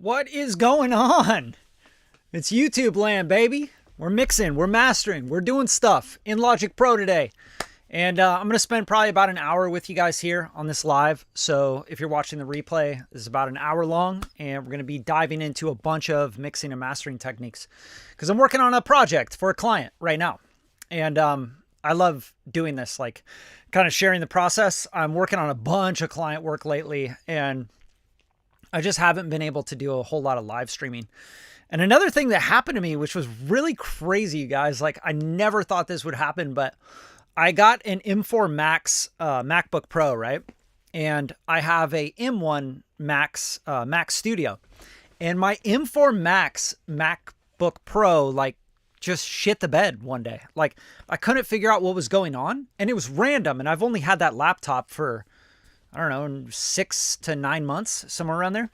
What is going on? It's YouTube land, baby. We're mixing, we're mastering, we're doing stuff in Logic Pro today. And I'm going to spend probably about an hour with you guys here on this live. So if you're watching the replay, this is about an hour long, and we're going to be diving into a bunch of mixing and mastering techniques because I'm working on a project for a client right now. And I love doing this, like kind of sharing the process. I'm working on a bunch of client work lately, and I just haven't been able to do a whole lot of live streaming. And another thing that happened to me, which was really crazy, you guys, like I never thought this would happen, but I got an M4 Max MacBook Pro, right? And I have a M1 Max Mac Studio. And my M4 Max MacBook Pro, like, just shit the bed one day. Like, I couldn't figure out what was going on, and it was random. And I've only had that laptop for, I don't know, 6 to 9 months, somewhere around there.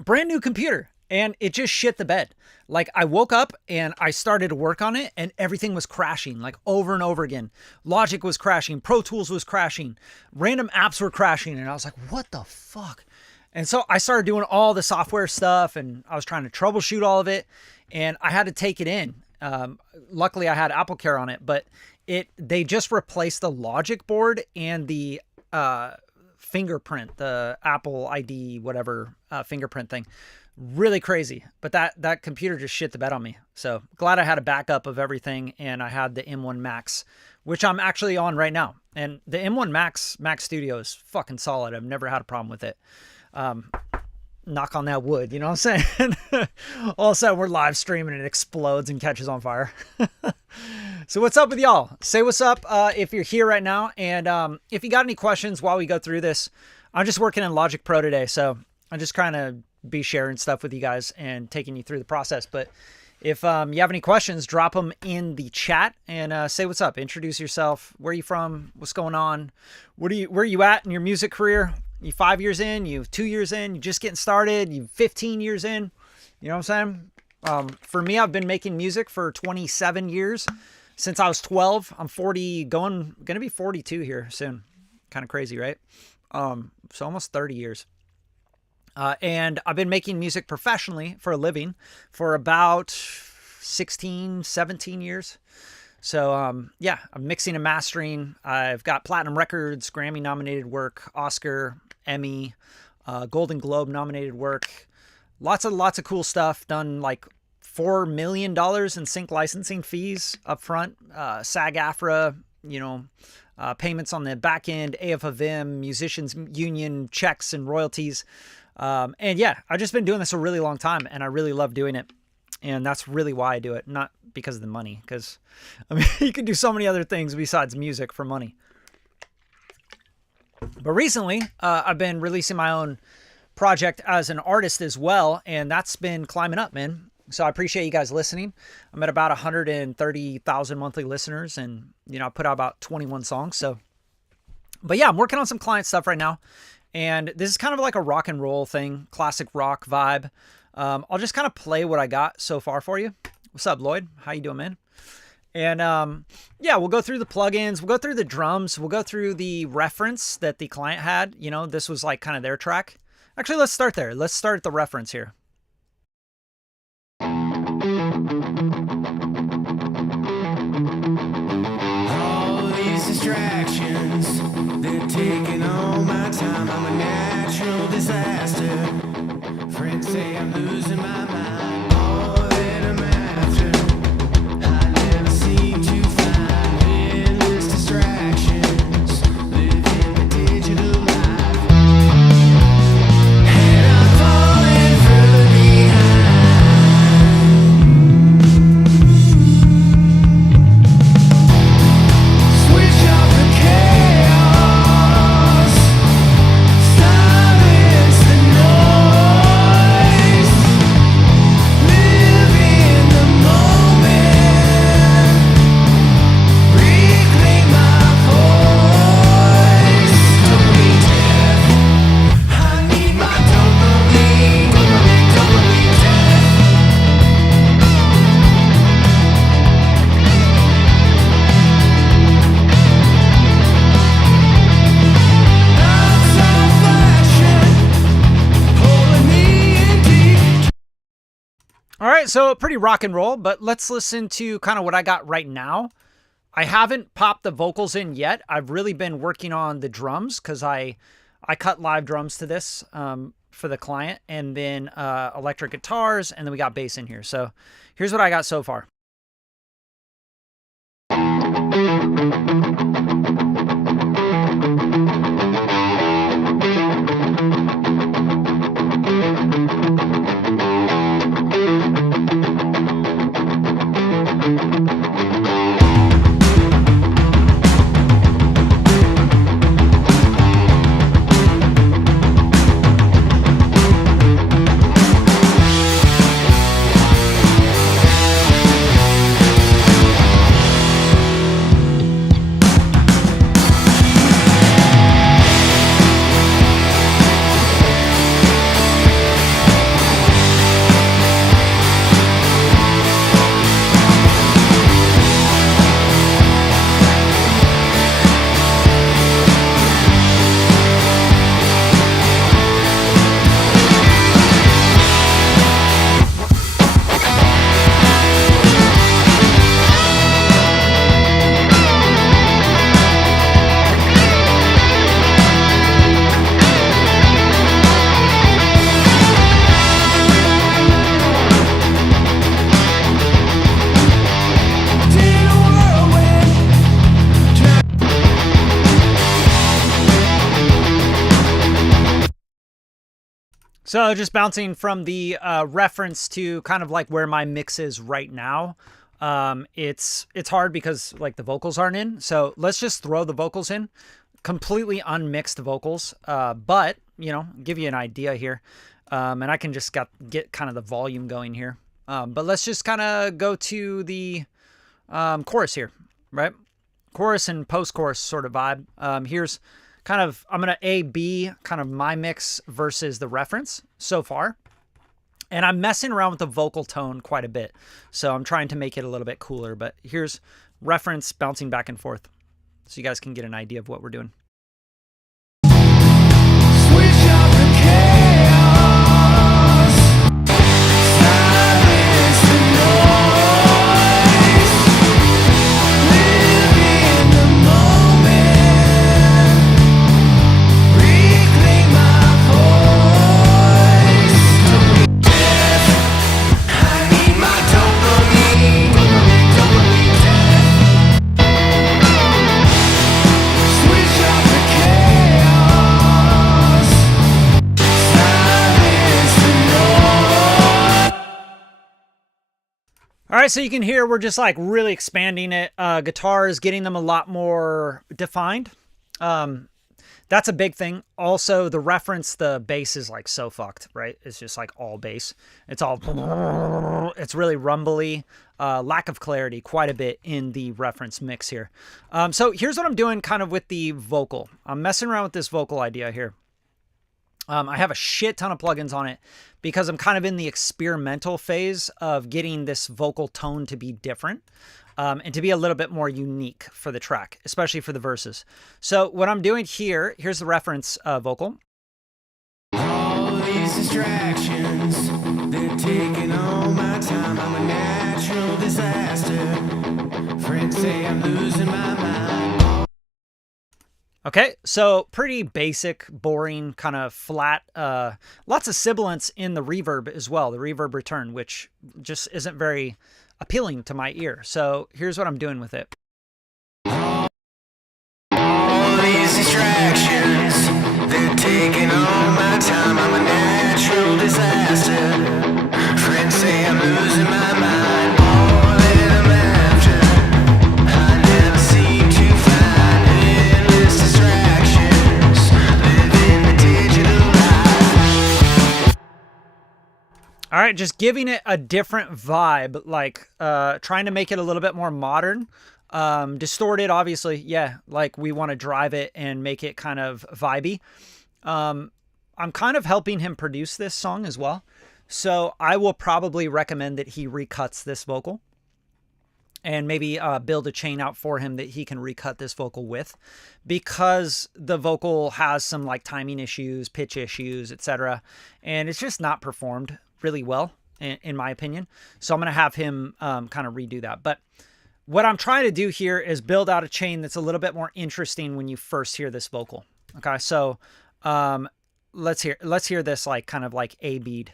Brand new computer. And it just shit the bed. Like, I woke up and I started to work on it and everything was crashing, like over and over again. Logic was crashing. Pro Tools was crashing. Random apps were crashing. And I was like, what the fuck? And so I started doing all the software stuff and I was trying to troubleshoot all of it. And I had to take it in. Luckily, I had Apple Care on it, but they just replaced the Logic board and the fingerprint, the Apple ID, whatever fingerprint thing. Really crazy, but that computer just shit the bed on me. So glad I had a backup of everything, and I had the M1 Max, which I'm actually on right now. And the M1 Mac Studio is fucking solid. I've never had a problem with it. Knock on that wood, you know what I'm saying? All of a sudden we're live streaming and it explodes and catches on fire. So what's up with y'all? Say what's up if you're here right now. And if you got any questions while we go through this, I'm just working in Logic Pro today. So I'm just kind of be sharing stuff with you guys and taking you through the process. But if you have any questions, drop them in the chat and say what's up. Introduce yourself. Where are you from? What's going on? Where are you at in your music career? You 5 years in, you 2 years in, you just getting started, you 15 years in, you know what I'm saying? For me, I've been making music for 27 years since I was 12. I'm 40, going to be 42 here soon. Kind of crazy, right? So almost 30 years. And I've been making music professionally for a living for about 16, 17 years. So, yeah, I'm mixing and mastering. I've got platinum records, Grammy nominated work, Oscar, Emmy, Golden Globe nominated work. Lots of cool stuff. Done like $4 million in sync licensing fees up front. SAG-AFTRA, you know, payments on the back end, AFM, musicians union checks and royalties. And yeah, I've just been doing this a really long time and I really love doing it. And that's really why I do it. Not because of the money, because I mean, you can do so many other things besides music for money. But recently, I've been releasing my own project as an artist as well. And that's been climbing up, man. So I appreciate you guys listening. I'm at about 130,000 monthly listeners and, you know, I put out about 21 songs. So, but yeah, I'm working on some client stuff right now. And this is kind of like a rock and roll thing, classic rock vibe. I'll just kind of play what I got so far for you. What's up, Lloyd? How you doing, man? And yeah, we'll go through the plugins. We'll go through the drums. We'll go through the reference that the client had. You know, this was like kind of their track. Actually, let's start there. Let's start at the reference here. All these distractions, they're taking all my time. I'm a natural disaster. Friends say I'm losing my mind. All that I'm after, I never seem to find endless distractions, living a digital life. And I'm falling further behind. Switch off the All right, so pretty rock and roll, but let's listen to kind of what I got right now. I haven't popped the vocals in yet. I've really been working on the drums because I cut live drums to this for the client, and then electric guitars, and then we got bass in here. So here's what I got so far. So just bouncing from the reference to kind of like where my mix is right now. It's hard because like the vocals aren't in. So let's just throw the vocals in, completely unmixed vocals. But you know, give you an idea here. And I can just get kind of the volume going here. But let's just kind of go to the chorus here, right? Chorus and post-chorus sort of vibe. Here's kind of, I'm going to A-B kind of my mix versus the reference so far. And I'm messing around with the vocal tone quite a bit. So I'm trying to make it a little bit cooler. But here's reference bouncing back and forth so you guys can get an idea of what we're doing. Switch up the chaos, silence the noise, live in the moment, reclaim my voice. Death, I need my dopamine, switch up the chaos, silence the noise. All right, so you can hear we're just like really expanding it. Guitars, getting them a lot more defined. That's a big thing. Also, the reference, the bass is like so fucked, right? It's just like all bass. It's all, it's really rumbly. Lack of clarity quite a bit in the reference mix here. So here's what I'm doing kind of with the vocal. I'm messing around with this vocal idea here. I have a shit ton of plugins on it because I'm kind of in the experimental phase of getting this vocal tone to be different and to be a little bit more unique for the track, especially for the verses. So what I'm doing here, here's the reference vocal. All these distractions, they're taking all my time. I'm a natural disaster. Friends say I'm losing my mind. Okay, so pretty basic, boring, kind of flat, lots of sibilance in the reverb as well, the reverb return, which just isn't very appealing to my ear. So here's what I'm doing with it. All these distractions, they're taking all my time. I'm a natural disaster. Friends say I'm losing my mind. All that I'm after, I never seem to find endless distractions. Living the digital life. All right, just giving it a different vibe, like trying to make it a little bit more modern. Distorted, obviously, yeah, like we want to drive it and make it kind of vibey. I'm kind of helping him produce this song as well. So I will probably recommend that he recuts this vocal and maybe build a chain out for him that he can recut this vocal with, because the vocal has some like timing issues, pitch issues, etc. And it's just not performed really well in my opinion. So I'm going to have him kind of redo that. But what I'm trying to do here is build out a chain that's a little bit more interesting when you first hear this vocal. Okay, so let's hear this like kind of like A bead.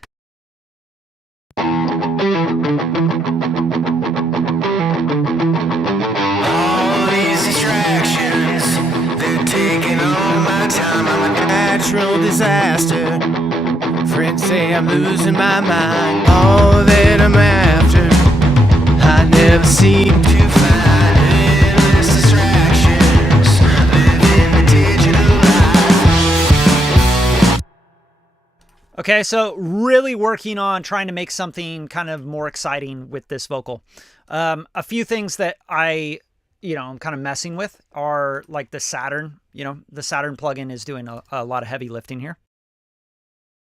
Taking all my time, I'm a natural disaster. Friends say I'm losing my mind. All that I'm after, I never seem to find endless distractions. Living the digital life. Okay, so really working on trying to make something kind of more exciting with this vocal. A few things that I'm kind of messing with are like the Saturn. The Saturn plugin is doing a lot of heavy lifting here.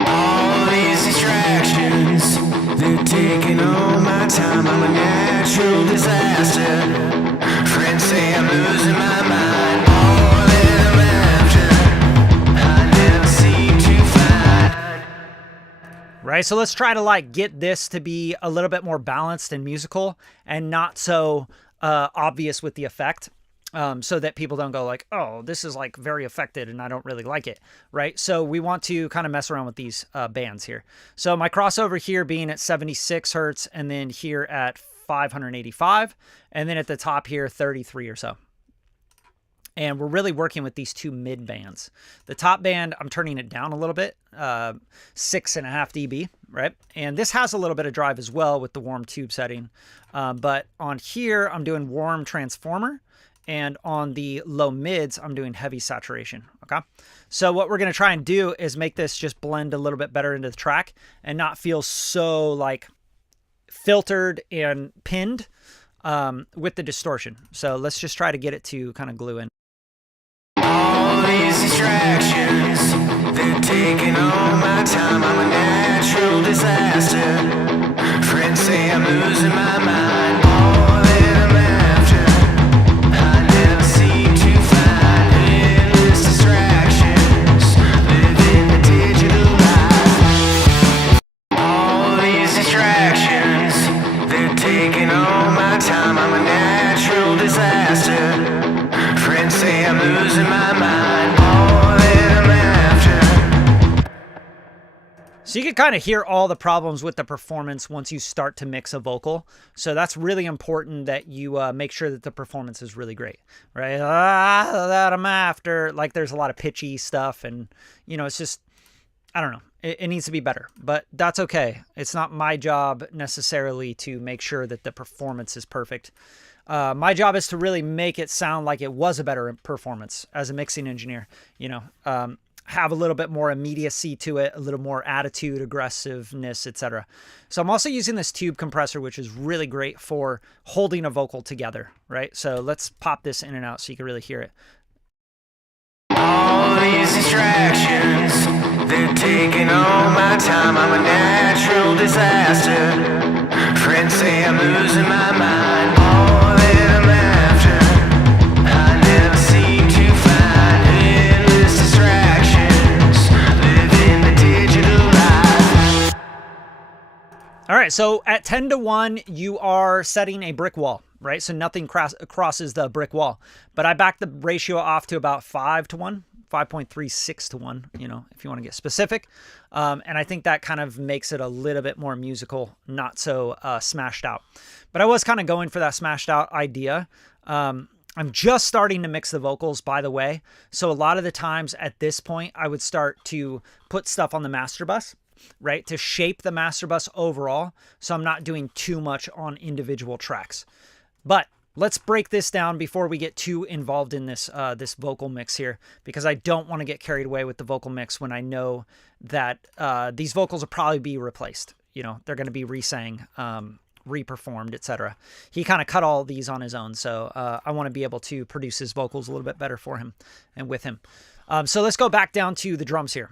All these distractions, they're taking all my time. I'm a natural disaster. Friends say I'm losing my mind. All that I'm after, I never seem to find. Right, so let's try to like get this to be a little bit more balanced and musical and not so obvious with the effect, so that people don't go like, oh, this is like very affected and I don't really like it, right? So we want to kind of mess around with these bands here. So my crossover here being at 76 hertz and then here at 585 and then at the top here 33 or so. And we're really working with these two mid bands. The top band, I'm turning it down a little bit, 6.5 dB, right? And this has a little bit of drive as well with the warm tube setting. But on here, I'm doing warm transformer. And on the low mids, I'm doing heavy saturation, okay? So what we're gonna try and do is make this just blend a little bit better into the track and not feel so like filtered and pinned with the distortion. So let's just try to get it to kind of glue in. All these distractions, they're taking all my time. I'm a natural disaster. Friends say I'm losing my mind. All that I'm after, I never seem to find endless distractions. Living the digital life. All these distractions, they're taking all my time. I'm a natural disaster. Friends say I'm losing my mind. All that I'm after. So you can kind of hear all the problems with the performance once you start to mix a vocal. So that's really important that you make sure that the performance is really great, right? That I'm after. Like there's a lot of pitchy stuff and, it's just, I don't know. It needs to be better, but that's okay. It's not my job necessarily to make sure that the performance is perfect. My job is to really make it sound like it was a better performance as a mixing engineer, have a little bit more immediacy to it, a little more attitude, aggressiveness, etc. So I'm also using this tube compressor, which is really great for holding a vocal together, right? So let's pop this in and out so you can really hear it. All these distractions, they're taking all my time. I'm a natural disaster. Friends say I'm losing my mind. All that I'm after, I never seem to find endless distractions. Living the digital life. All right, so at 10-to-1, you are setting a brick wall, right? So nothing crosses the brick wall. But I back the ratio off to about 5-to-1, 5.36-to-1, if you want to get specific. And I think that kind of makes it a little bit more musical, not so smashed out. But I was kind of going for that smashed out idea. I'm just starting to mix the vocals, by the way. So a lot of the times at this point, I would start to put stuff on the master bus, right, to shape the master bus overall. So I'm not doing too much on individual tracks. But let's break this down before we get too involved in this this vocal mix here, because I don't want to get carried away with the vocal mix when I know that these vocals will probably be replaced. They're going to be re-sang, re-performed, etc. He kind of cut all these on his own, so I want to be able to produce his vocals a little bit better for him and with him. So let's go back down to the drums here.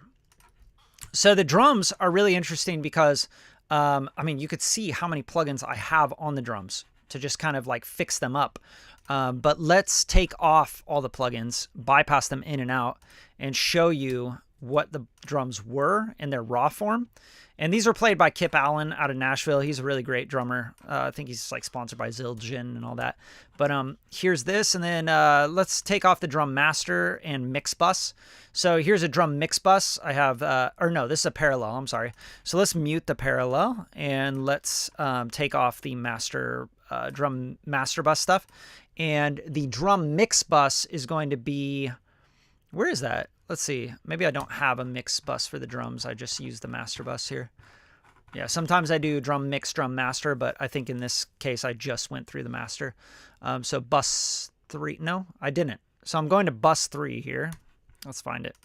So the drums are really interesting because, you could see how many plugins I have on the drums to just kind of like fix them up. But let's take off all the plugins, bypass them in and out, and show you what the drums were in their raw form. And these are played by Kip Allen out of Nashville. He's a really great drummer. I think he's like sponsored by Zildjian and all that. But here's this, and then let's take off the drum master and mix bus. So here's a drum mix bus. I have, or no, this is a parallel. I'm sorry. So let's mute the parallel, and let's take off the master drum master bus stuff. And the drum mix bus is going to be, where is that? Let's see. Maybe I don't have a mix bus for the drums. I just use the master bus here. Yeah, sometimes I do drum mix, drum master, but I think in this case I just went through the master. So bus 3. No, I didn't. So I'm going to bus 3 here. Let's find it.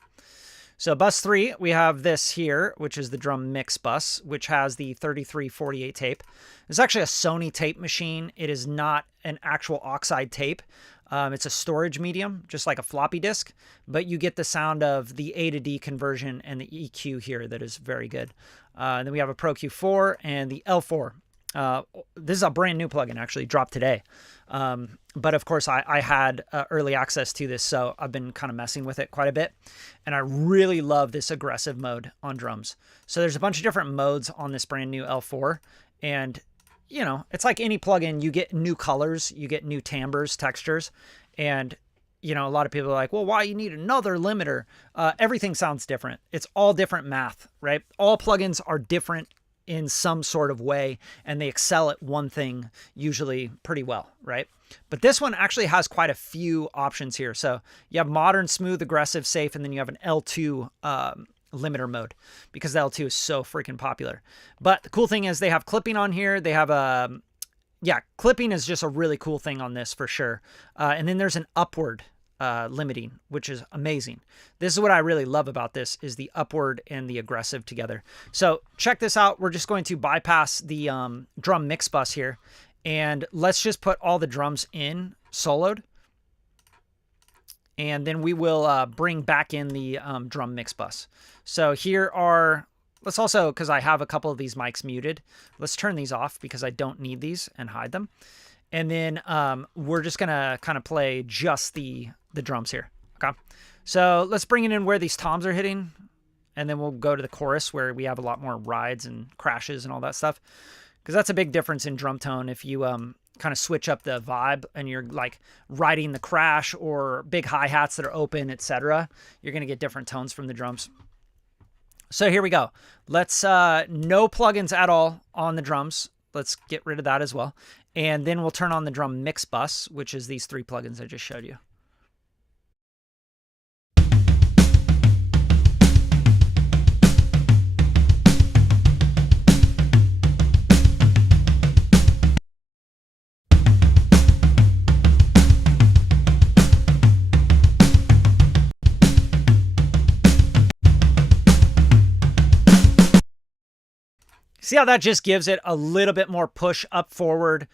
So bus 3, we have this here, which is the drum mix bus, which has the 3348 tape. It's actually a Sony tape machine. It is not an actual oxide tape. It's a storage medium, just like a floppy disk, but you get the sound of the A to D conversion and the EQ here that is very good. And then we have a Pro Q4 and the L4. This is a brand new plugin, actually, dropped today. But of course, I had early access to this, so I've been kind of messing with it quite a bit. And I really love this aggressive mode on drums. So there's a bunch of different modes on this brand new L4. And you know, it's like any plugin, you get new colors, you get new timbres, textures, and, you know, a lot of people are like, well, why you need another limiter? Everything sounds different. It's all different math, right? All plugins are different in some sort of way, and they excel at one thing usually pretty well, right? But this one actually has quite a few options here. So you have modern, smooth, aggressive, safe, and then you have an L2 limiter mode, because the L2 is so freaking popular. But the cool thing is they have clipping on here. They have a, yeah, clipping is just a really cool thing on this for sure. And then there's an upward limiting, which is amazing. This is what I really love about this, is the upward and the aggressive together. So check this out. We're just going to bypass the drum mix bus here, and let's just put all the drums in soloed. And then we will bring back in the drum mix bus. So here are, let's also, because I have a couple of these mics muted, let's turn these off because I don't need these and hide them. And then we're just going to kind of play just the drums here. Okay. So let's bring it in where these toms are hitting. And then we'll go to the chorus where we have a lot more rides and crashes and all that stuff. Because that's a big difference in drum tone. If you kind of switch up the vibe and you're like riding the crash or big hi-hats that are open, etc., you're going to get different tones from the drums. So here we go. Let's no plugins at all on the drums. Let's get rid of that as well. And then we'll turn on the drum mix bus, which is these 3 plugins I just showed you. See how that just gives it a little bit more push up forward,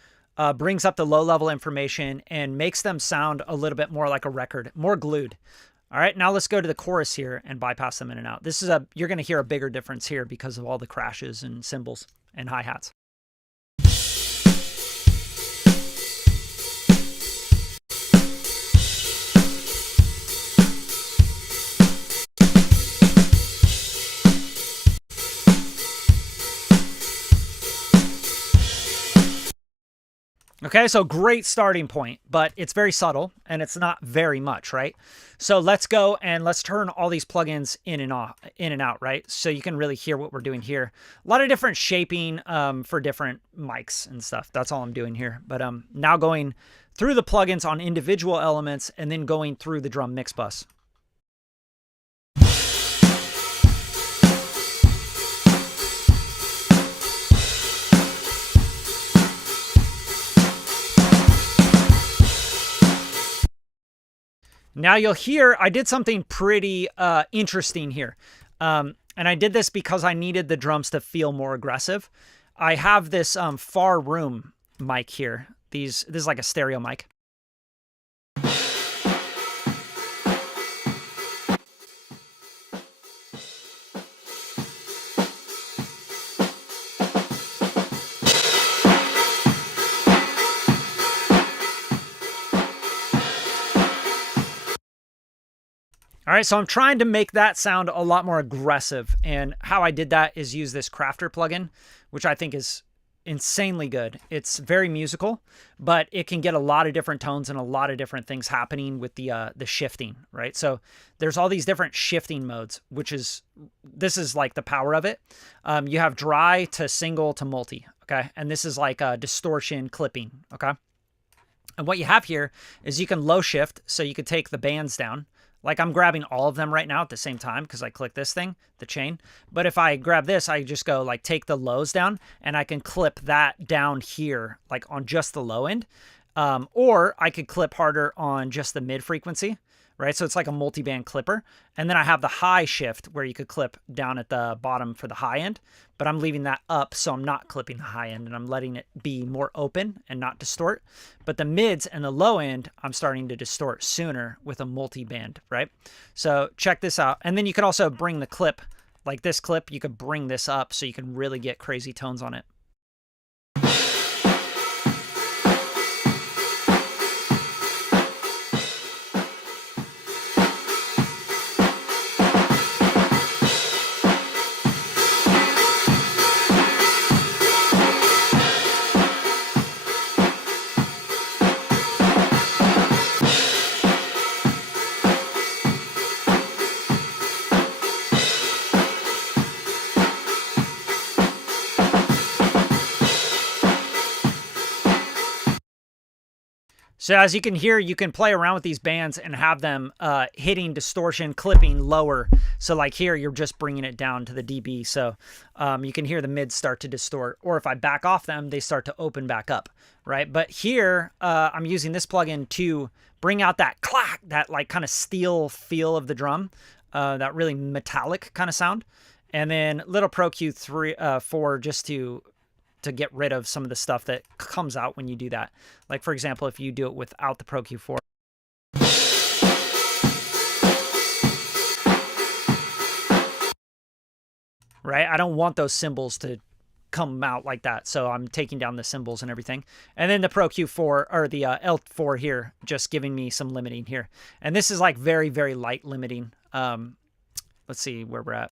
brings up the low level information, and makes them sound a little bit more like a record, more glued. All right, now let's go to the chorus here and bypass them in and out. This is you're going to hear a bigger difference here because of all the crashes and cymbals and hi-hats. Okay, so great starting point, but it's very subtle and it's not very much, right? So let's go and let's turn all these plugins in and out, right? So you can really hear what we're doing here. A lot of different shaping for different mics and stuff. That's all I'm doing here. But now going through the plugins on individual elements and then going through the drum mix bus. Now you'll hear I did something pretty interesting here. And I did this because I needed the drums to feel more aggressive. I have this far room mic here. This is like a stereo mic. All right, so I'm trying to make that sound a lot more aggressive. And how I did that is use this Crafter plugin, which I think is insanely good. It's very musical, but it can get a lot of different tones and a lot of different things happening with the shifting, right? So there's all these different shifting modes, this is like the power of it. You have dry to single to multi, okay? And this is like a distortion clipping, okay? And what you have here is you can low shift, so you could take the bands down. Like I'm grabbing all of them right now at the same time because I click this thing, the chain. But if I grab this, I just go like take the lows down and I can clip that down here, like on just the low end. Or I could clip harder on just the mid frequency, right? So it's like a multi-band clipper. And then I have the high shift where you could clip down at the bottom for the high end, but I'm leaving that up. So I'm not clipping the high end and I'm letting it be more open and not distort. But the mids and the low end, I'm starting to distort sooner with a multi-band, right? So check this out. And then you could also bring the clip, like this clip, you could bring this up so you can really get crazy tones on it. So as you can hear, you can play around with these bands and have them hitting distortion, clipping lower. So like here, you're just bringing it down to the dB. So you can hear the mids start to distort. Or if I back off them, they start to open back up, right? But here, I'm using this plugin to bring out that clack, that like kind of steel feel of the drum, that really metallic kind of sound. And then little Pro Q3, 4 just to get rid of some of the stuff that comes out when you do that. Like for example, if you do it without the Pro Q4. Right? I don't want those cymbals to come out like that. So I'm taking down the cymbals and everything. And then the Pro Q4 or the L4 here, just giving me some limiting here. And this is like very, very light limiting. Let's see where we're at.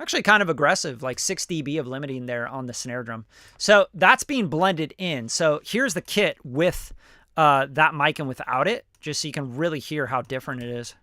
Actually kind of aggressive, like 6 dB of limiting there on the snare drum. So that's being blended in. So here's the kit with that mic and without it, just so you can really hear how different it is.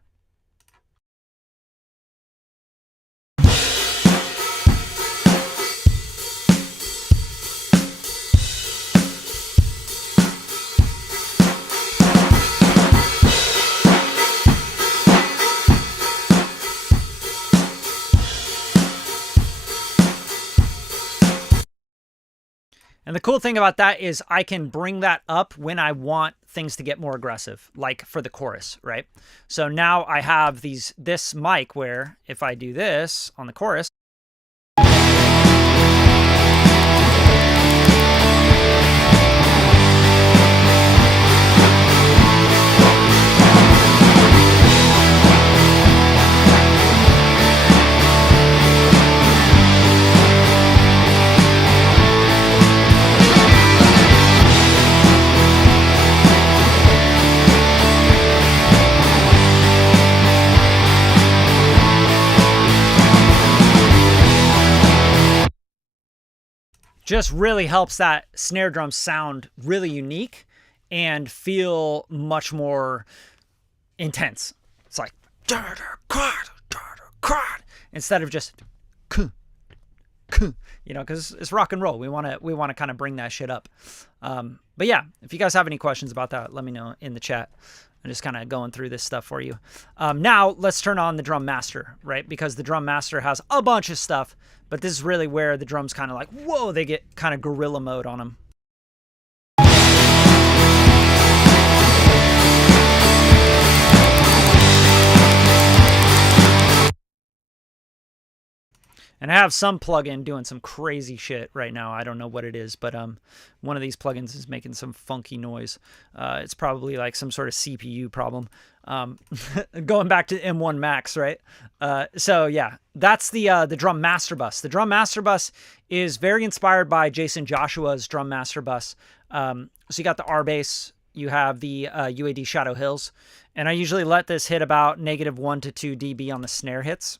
And the cool thing about that is I can bring that up when I want things to get more aggressive, like for the chorus, right? So now I have this mic where if I do this on the chorus, just really helps that snare drum sound really unique and feel much more intense. It's like instead of just you know, because it's rock and roll. We want to kind of bring that shit up. But yeah, if you guys have any questions about that, let me know in the chat. I'm just kind of going through this stuff for you. Now let's turn on the drum master, right? Because the drum master has a bunch of stuff, but this is really where the drums kind of like, whoa, they get kind of gorilla mode on them. And I have some plugin doing some crazy shit right now. I don't know what it is, but one of these plugins is making some funky noise. It's probably like some sort of CPU problem. Going back to M1 Max, right? So yeah, that's the drum master bus. The drum master bus is very inspired by Jason Joshua's drum master bus, So you got the R bass, you have the UAD Shadow Hills, and I usually let this hit about -1 to 2 dB on the snare hits.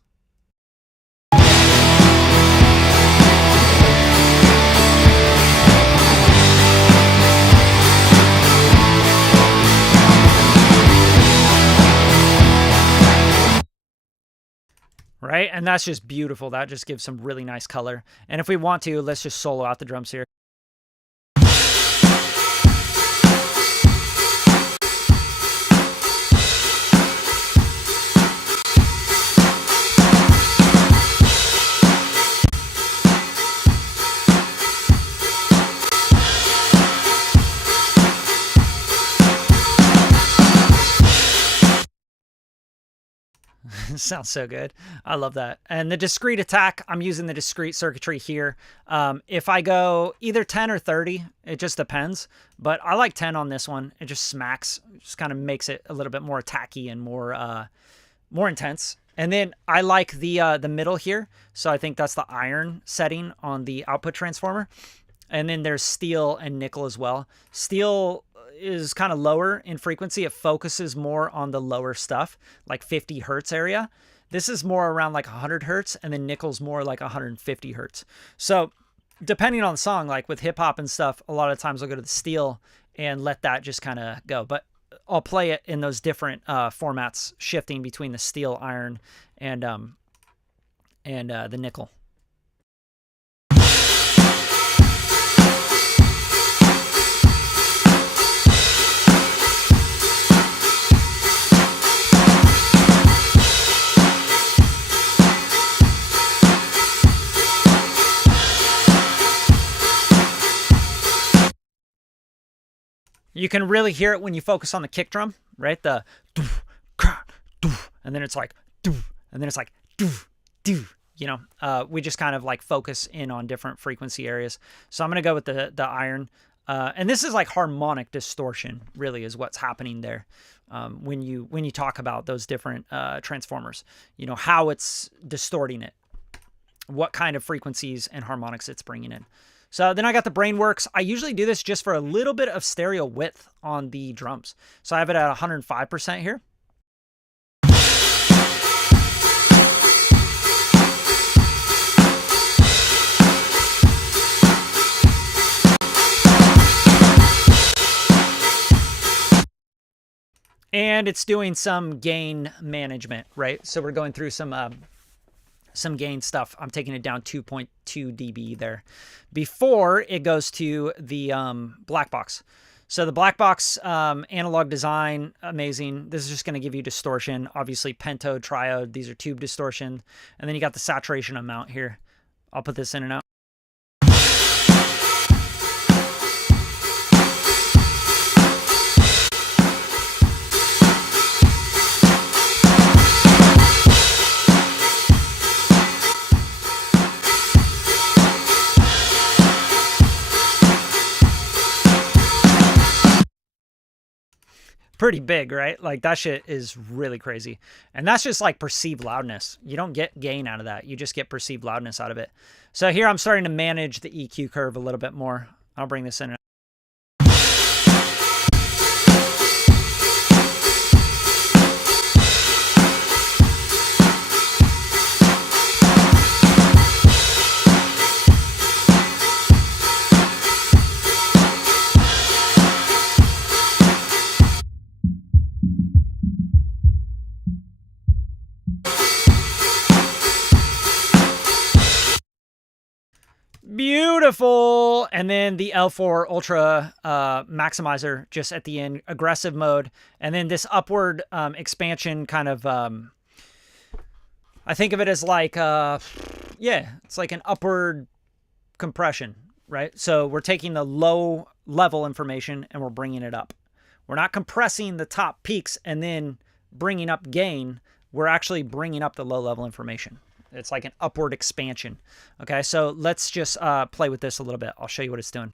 Right? And that's just beautiful. That just gives some really nice color. And if we want to, let's just solo out the drums here. Sounds so good. I love that. And the discrete attack, I'm using the discrete circuitry here. If I go either 10 or 30, it just depends. But I like 10 on this one. It just smacks. It just kind of makes it a little bit more attacky and more intense. And then I like the middle here. So I think that's the iron setting on the output transformer. And then there's steel and nickel as well. Steel is kind of lower in frequency. It focuses more on the lower stuff, like 50 hertz area. This is more around like 100 hertz, and then nickel's more like 150 hertz. So depending on the song, like with hip hop and stuff, a lot of times I'll go to the steel and let that just kind of go. But I'll play it in those different formats, shifting between the steel, iron, and the nickel. You can really hear it when you focus on the kick drum, right? The and then it's like and then it's like you know. We just kind of like focus in on different frequency areas. So I'm gonna go with the iron, and this is like harmonic distortion. Really, is what's happening there when you talk about those different transformers. You know how it's distorting it, what kind of frequencies and harmonics it's bringing in. So then I got the Brainworks. I usually do this just for a little bit of stereo width on the drums. So I have it at 105% here. And it's doing some gain management, right? So we're going through some gain stuff. I'm taking it down 2.2 dB there before it goes to the black box. So the black box analog design, amazing. This is just going to give you distortion. Obviously pentode, triode, these are tube distortion. And then you got the saturation amount here. I'll put this in and out. Pretty big, right? Like that shit is really crazy. And that's just like perceived loudness. You don't get gain out of that. You just get perceived loudness out of it. So here I'm starting to manage the EQ curve a little bit more. I'll bring this in. Beautiful. And then the L4 Ultra maximizer just at the end, aggressive mode. And then this upward expansion kind of, I think of it as like, yeah, it's like an upward compression, right? So we're taking the low level information and we're bringing it up. We're not compressing the top peaks and then bringing up gain. We're actually bringing up the low level information. It's like an upward expansion. Okay, so let's just play with this a little bit. I'll show you what it's doing.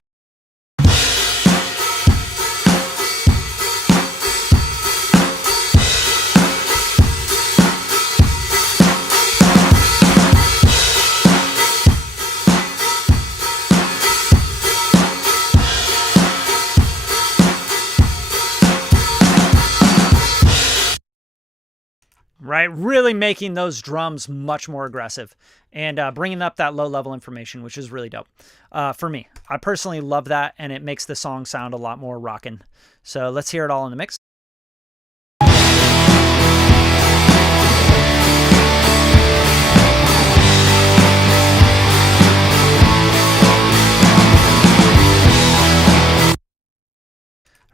right? Really making those drums much more aggressive and bringing up that low-level information, which is really dope for me. I personally love that, and it makes the song sound a lot more rockin'. So let's hear it all in the mix.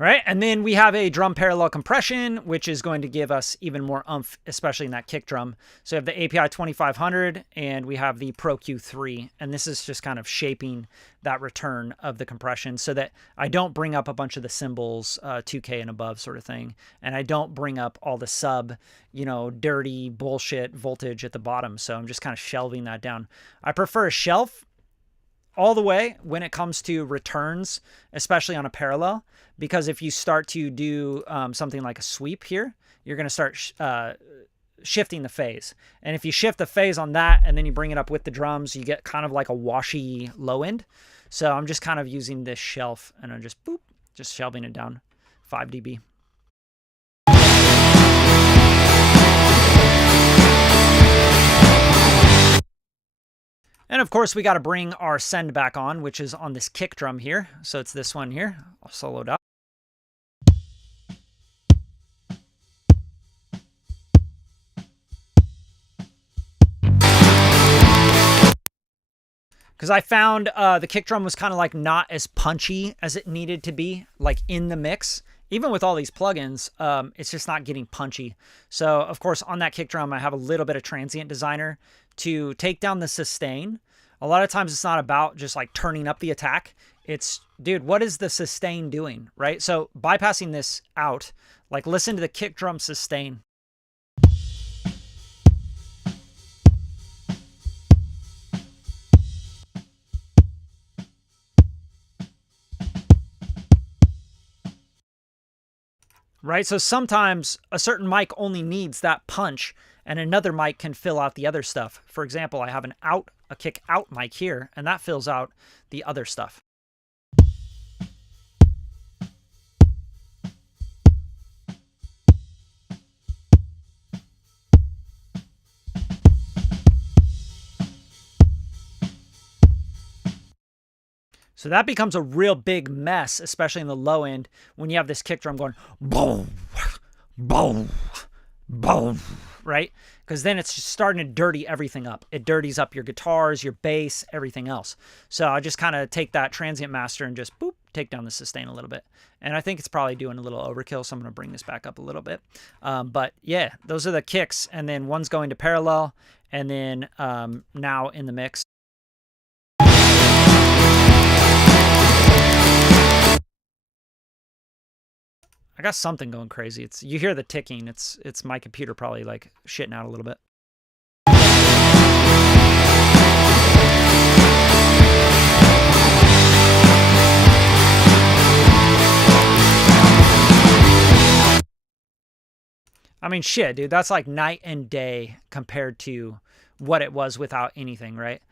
All right, and then we have a drum parallel compression, which is going to give us even more oomph, especially in that kick drum. So we have the API 2500, and we have the Pro Q3, and this is just kind of shaping that return of the compression so that I don't bring up a bunch of the cymbals, 2K and above sort of thing, and I don't bring up all the sub, you know, dirty bullshit voltage at the bottom. So I'm just kind of shelving that down. I prefer a shelf all the way when it comes to returns, especially on a parallel, because if you start to do something like a sweep here, you're going to start shifting the phase. And if you shift the phase on that and then you bring it up with the drums, you get kind of like a washy low end. So I'm just kind of using this shelf and I'm just boop, just shelving it down 5 dB. And of course, we got to bring our send back on, which is on this kick drum here. So it's this one here. I'll solo it out. Because I found the kick drum was kind of like not as punchy as it needed to be, like in the mix. Even with all these plugins, it's just not getting punchy. So of course, on that kick drum, I have a little bit of transient designer to take down the sustain. A lot of times it's not about just like turning up the attack. It's, dude, what is the sustain doing, right? So bypassing this out, like listen to the kick drum sustain. Right? So sometimes a certain mic only needs that punch and another mic can fill out the other stuff. For example, I have a kick out mic here, and that fills out the other stuff. So that becomes a real big mess, especially in the low end, when you have this kick drum going boom, boom, boom, right? Because then it's just starting to dirty everything up. It dirties up your guitars, your bass, everything else. So I just kind of take that transient master and just boop, take down the sustain a little bit. And I think it's probably doing a little overkill, so I'm going to bring this back up a little bit. But yeah, those are the kicks. And then one's going to parallel, and then now in the mix. I got something going crazy. It's, you hear the ticking. It's my computer probably like shitting out a little bit. I mean, shit, dude, that's like night and day compared to what it was without anything, right?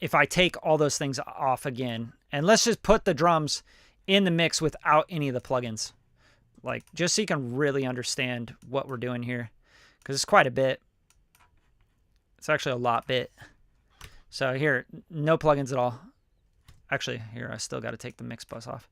If I take all those things off again, and let's just put the drums in the mix without any of the plugins. Like, just so you can really understand what we're doing here. Because it's quite a bit. It's actually a lot bit. So here, no plugins at all. Actually, here, I still got to take the mix bus off.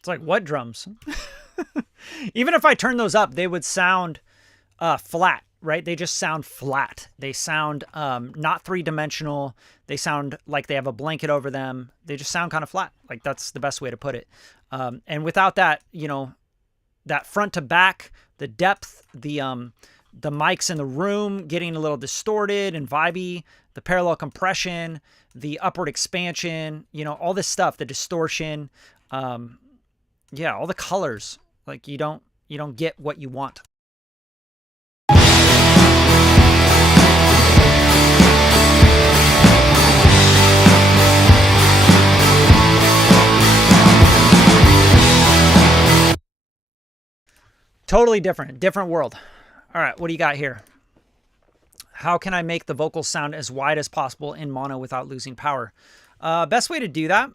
It's like, what drums? Even if I turn those up, they would sound flat, right? They just sound flat. They sound not three-dimensional. They sound like they have a blanket over them. They just sound kind of flat. Like, that's the best way to put it. And without that, you know, that front to back, the depth, the mics in the room getting a little distorted and vibey, the parallel compression, the upward expansion, you know, all this stuff, the distortion, yeah, all the colors, like you don't get what you want. Totally different world. All right, what do you got here? How can I make the vocals sound as wide as possible in mono without losing power? Best way to do that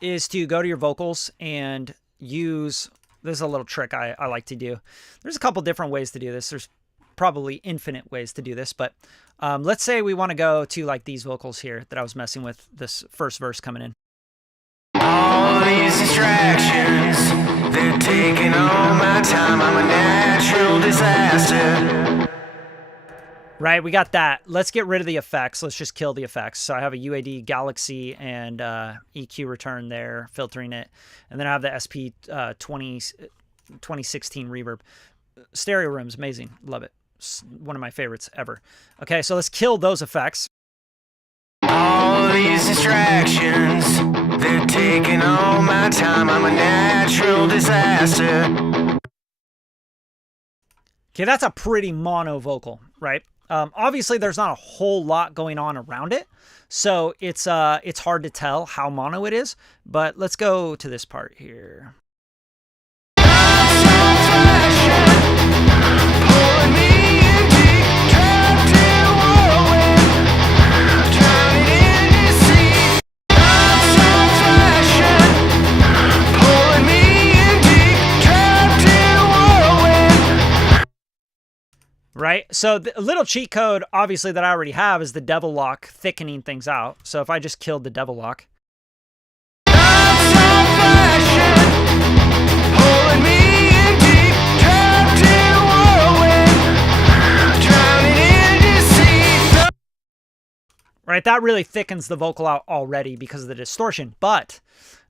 is to go to your vocals and use, this is a little trick I like to do. There's a couple different ways to do this. There's probably infinite ways to do this, but let's say we want to go to like these vocals here that I was messing with, this first verse coming in. All these distractions, they're taking all my time. I'm a natural disaster. Right, we got that. Let's get rid of the effects. Let's just kill the effects. So I have a UAD Galaxy and EQ return there, filtering it. And then I have the SP 2016 reverb. Stereo room's amazing. Love it. It's one of my favorites ever. Okay, so let's kill those effects. All these distractions, they're taking all my time. I'm a natural disaster. Okay, that's a pretty mono vocal, right? Obviously, there's not a whole lot going on around it, so it's hard to tell how mono it is. But let's go to this part here. Right, so the little cheat code, obviously, that I already have is the devil lock thickening things out. So if I just killed the devil lock. Right, that really thickens the vocal out already because of the distortion. But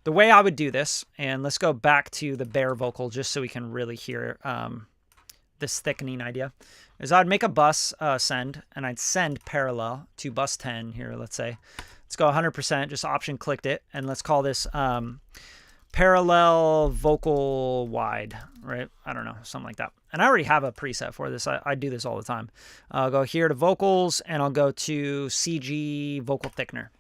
the way I would do this, and let's go back to the bare vocal just so we can really hear this thickening idea, is I'd make a bus send, and I'd send parallel to bus 10 here, let's say. Let's go 100%, just option clicked it, and let's call this parallel vocal wide, right? I don't know, something like that. And I already have a preset for this. I do this all the time. I'll go here to vocals, and I'll go to CG vocal thickener.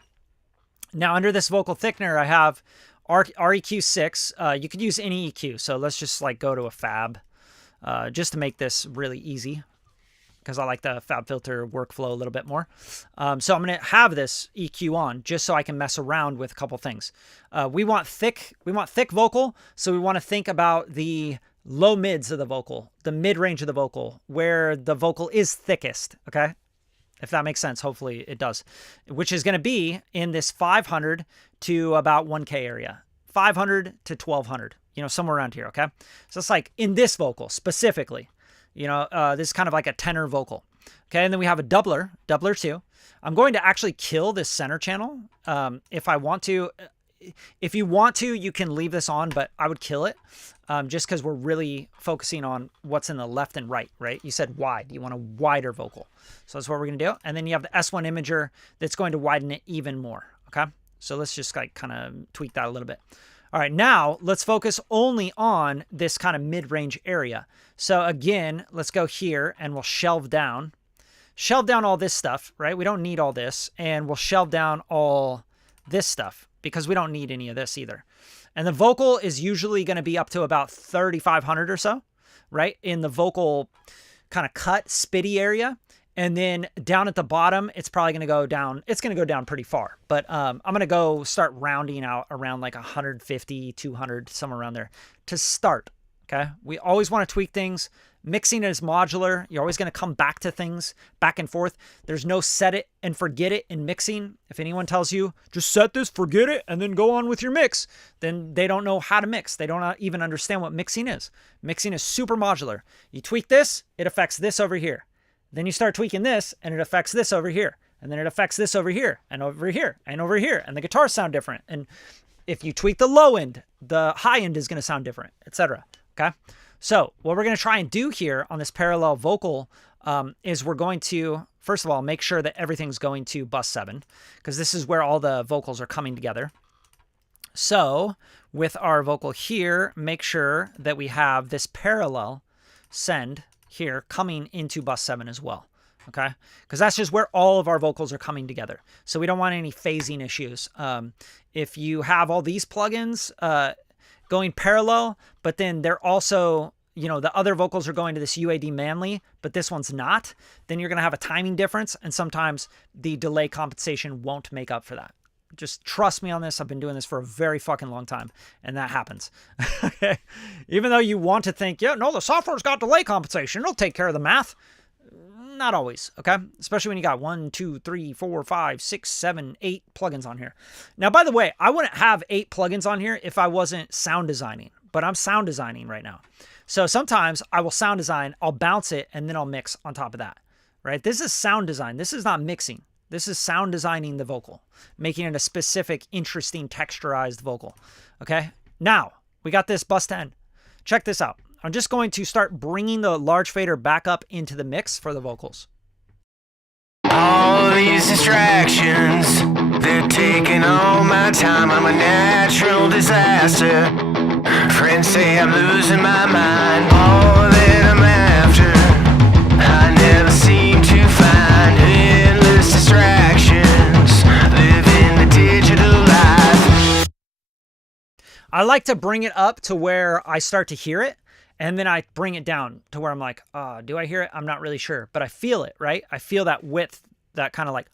Now, under this vocal thickener, I have REQ6. You could use any EQ, so let's just like go to a fab just to make this really easy, because I like the fab filter workflow a little bit more. So I'm going to have this EQ on just so I can mess around with a couple things. We want thick vocal, so we want to think about the low mids of the vocal, the mid range of the vocal, where the vocal is thickest, okay? If that makes sense, hopefully it does, which is going to be in this 500 to about 1K area, 500 to 1200, you know, somewhere around here, okay? So it's like in this vocal specifically. You know, this is kind of like a tenor vocal. Okay, and then we have a doubler 2. I'm going to actually kill this center channel if I want to. If you want to, you can leave this on, but I would kill it just because we're really focusing on what's in the left and right, right? You said wide. You want a wider vocal. So that's what we're going to do. And then you have the S1 imager that's going to widen it even more, okay? So let's just like kind of tweak that a little bit. All right, now let's focus only on this kind of mid-range area. So again, let's go here and we'll shelve down all this stuff, right? We don't need all this, and we'll shelve down all this stuff because we don't need any of this either. And the vocal is usually going to be up to about 3,500 or so, right? In the vocal kind of cut, spitty area. And then down at the bottom, it's probably going to go down. It's going to go down pretty far. But I'm going to go start rounding out around like 150, 200, somewhere around there to start. Okay. We always want to tweak things. Mixing is modular. You're always going to come back to things back and forth. There's no set it and forget it in mixing. If anyone tells you just set this, forget it, and then go on with your mix, then they don't know how to mix. They don't even understand what mixing is. Mixing is super modular. You tweak this, it affects this over here. Then you start tweaking this, and it affects this over here. And then it affects this over here, and over here, and over here. And the guitars sound different. And if you tweak the low end, the high end is going to sound different, etc. Okay? So what we're going to try and do here on this parallel vocal is we're going to, first of all, make sure that everything's going to bus 7, because this is where all the vocals are coming together. So with our vocal here, make sure that we have this parallel send here coming into bus 7 as well, okay? Because that's just where all of our vocals are coming together. So we don't want any phasing issues. If you have all these plugins going parallel, but then they're also you know, the other vocals are going to this UAD manly, but this one's not, then you're going to have a timing difference. And sometimes the delay compensation won't make up for that. Just trust me on this. I've been doing this for a very fucking long time, and that happens. Okay. Even though you want to think, yeah, no, the software's got delay compensation, it'll take care of the math. Not always, okay? Especially when you got 1, 2, 3, 4, 5, 6, 7, 8 plugins on here. Now, by the way, I wouldn't have 8 plugins on here if I wasn't sound designing, but I'm sound designing right now. So sometimes I will sound design, I'll bounce it, and then I'll mix on top of that, right? This is sound design. This is not mixing. This is sound designing the vocal, making it a specific, interesting, texturized vocal, okay? Now, we got this bus 10. Check this out. I'm just going to start bringing the large fader back up into the mix for the vocals. All these distractions, they're taking all my time. I'm a natural disaster. Friends say I'm losing my mind. All that I'm after, I never seem to find endless distractions. Living the digital life. I like to bring it up to where I start to hear it. And then I bring it down to where I'm like, do I hear it? I'm not really sure, but I feel it, right? I feel that width, that kind of like,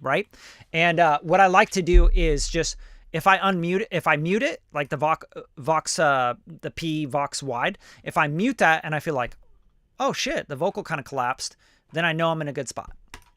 right? And what I like to do is just, if I mute it, like the Vox, the P Vox wide, if I mute that and I feel like, oh shit, the vocal kind of collapsed, then I know I'm in a good spot.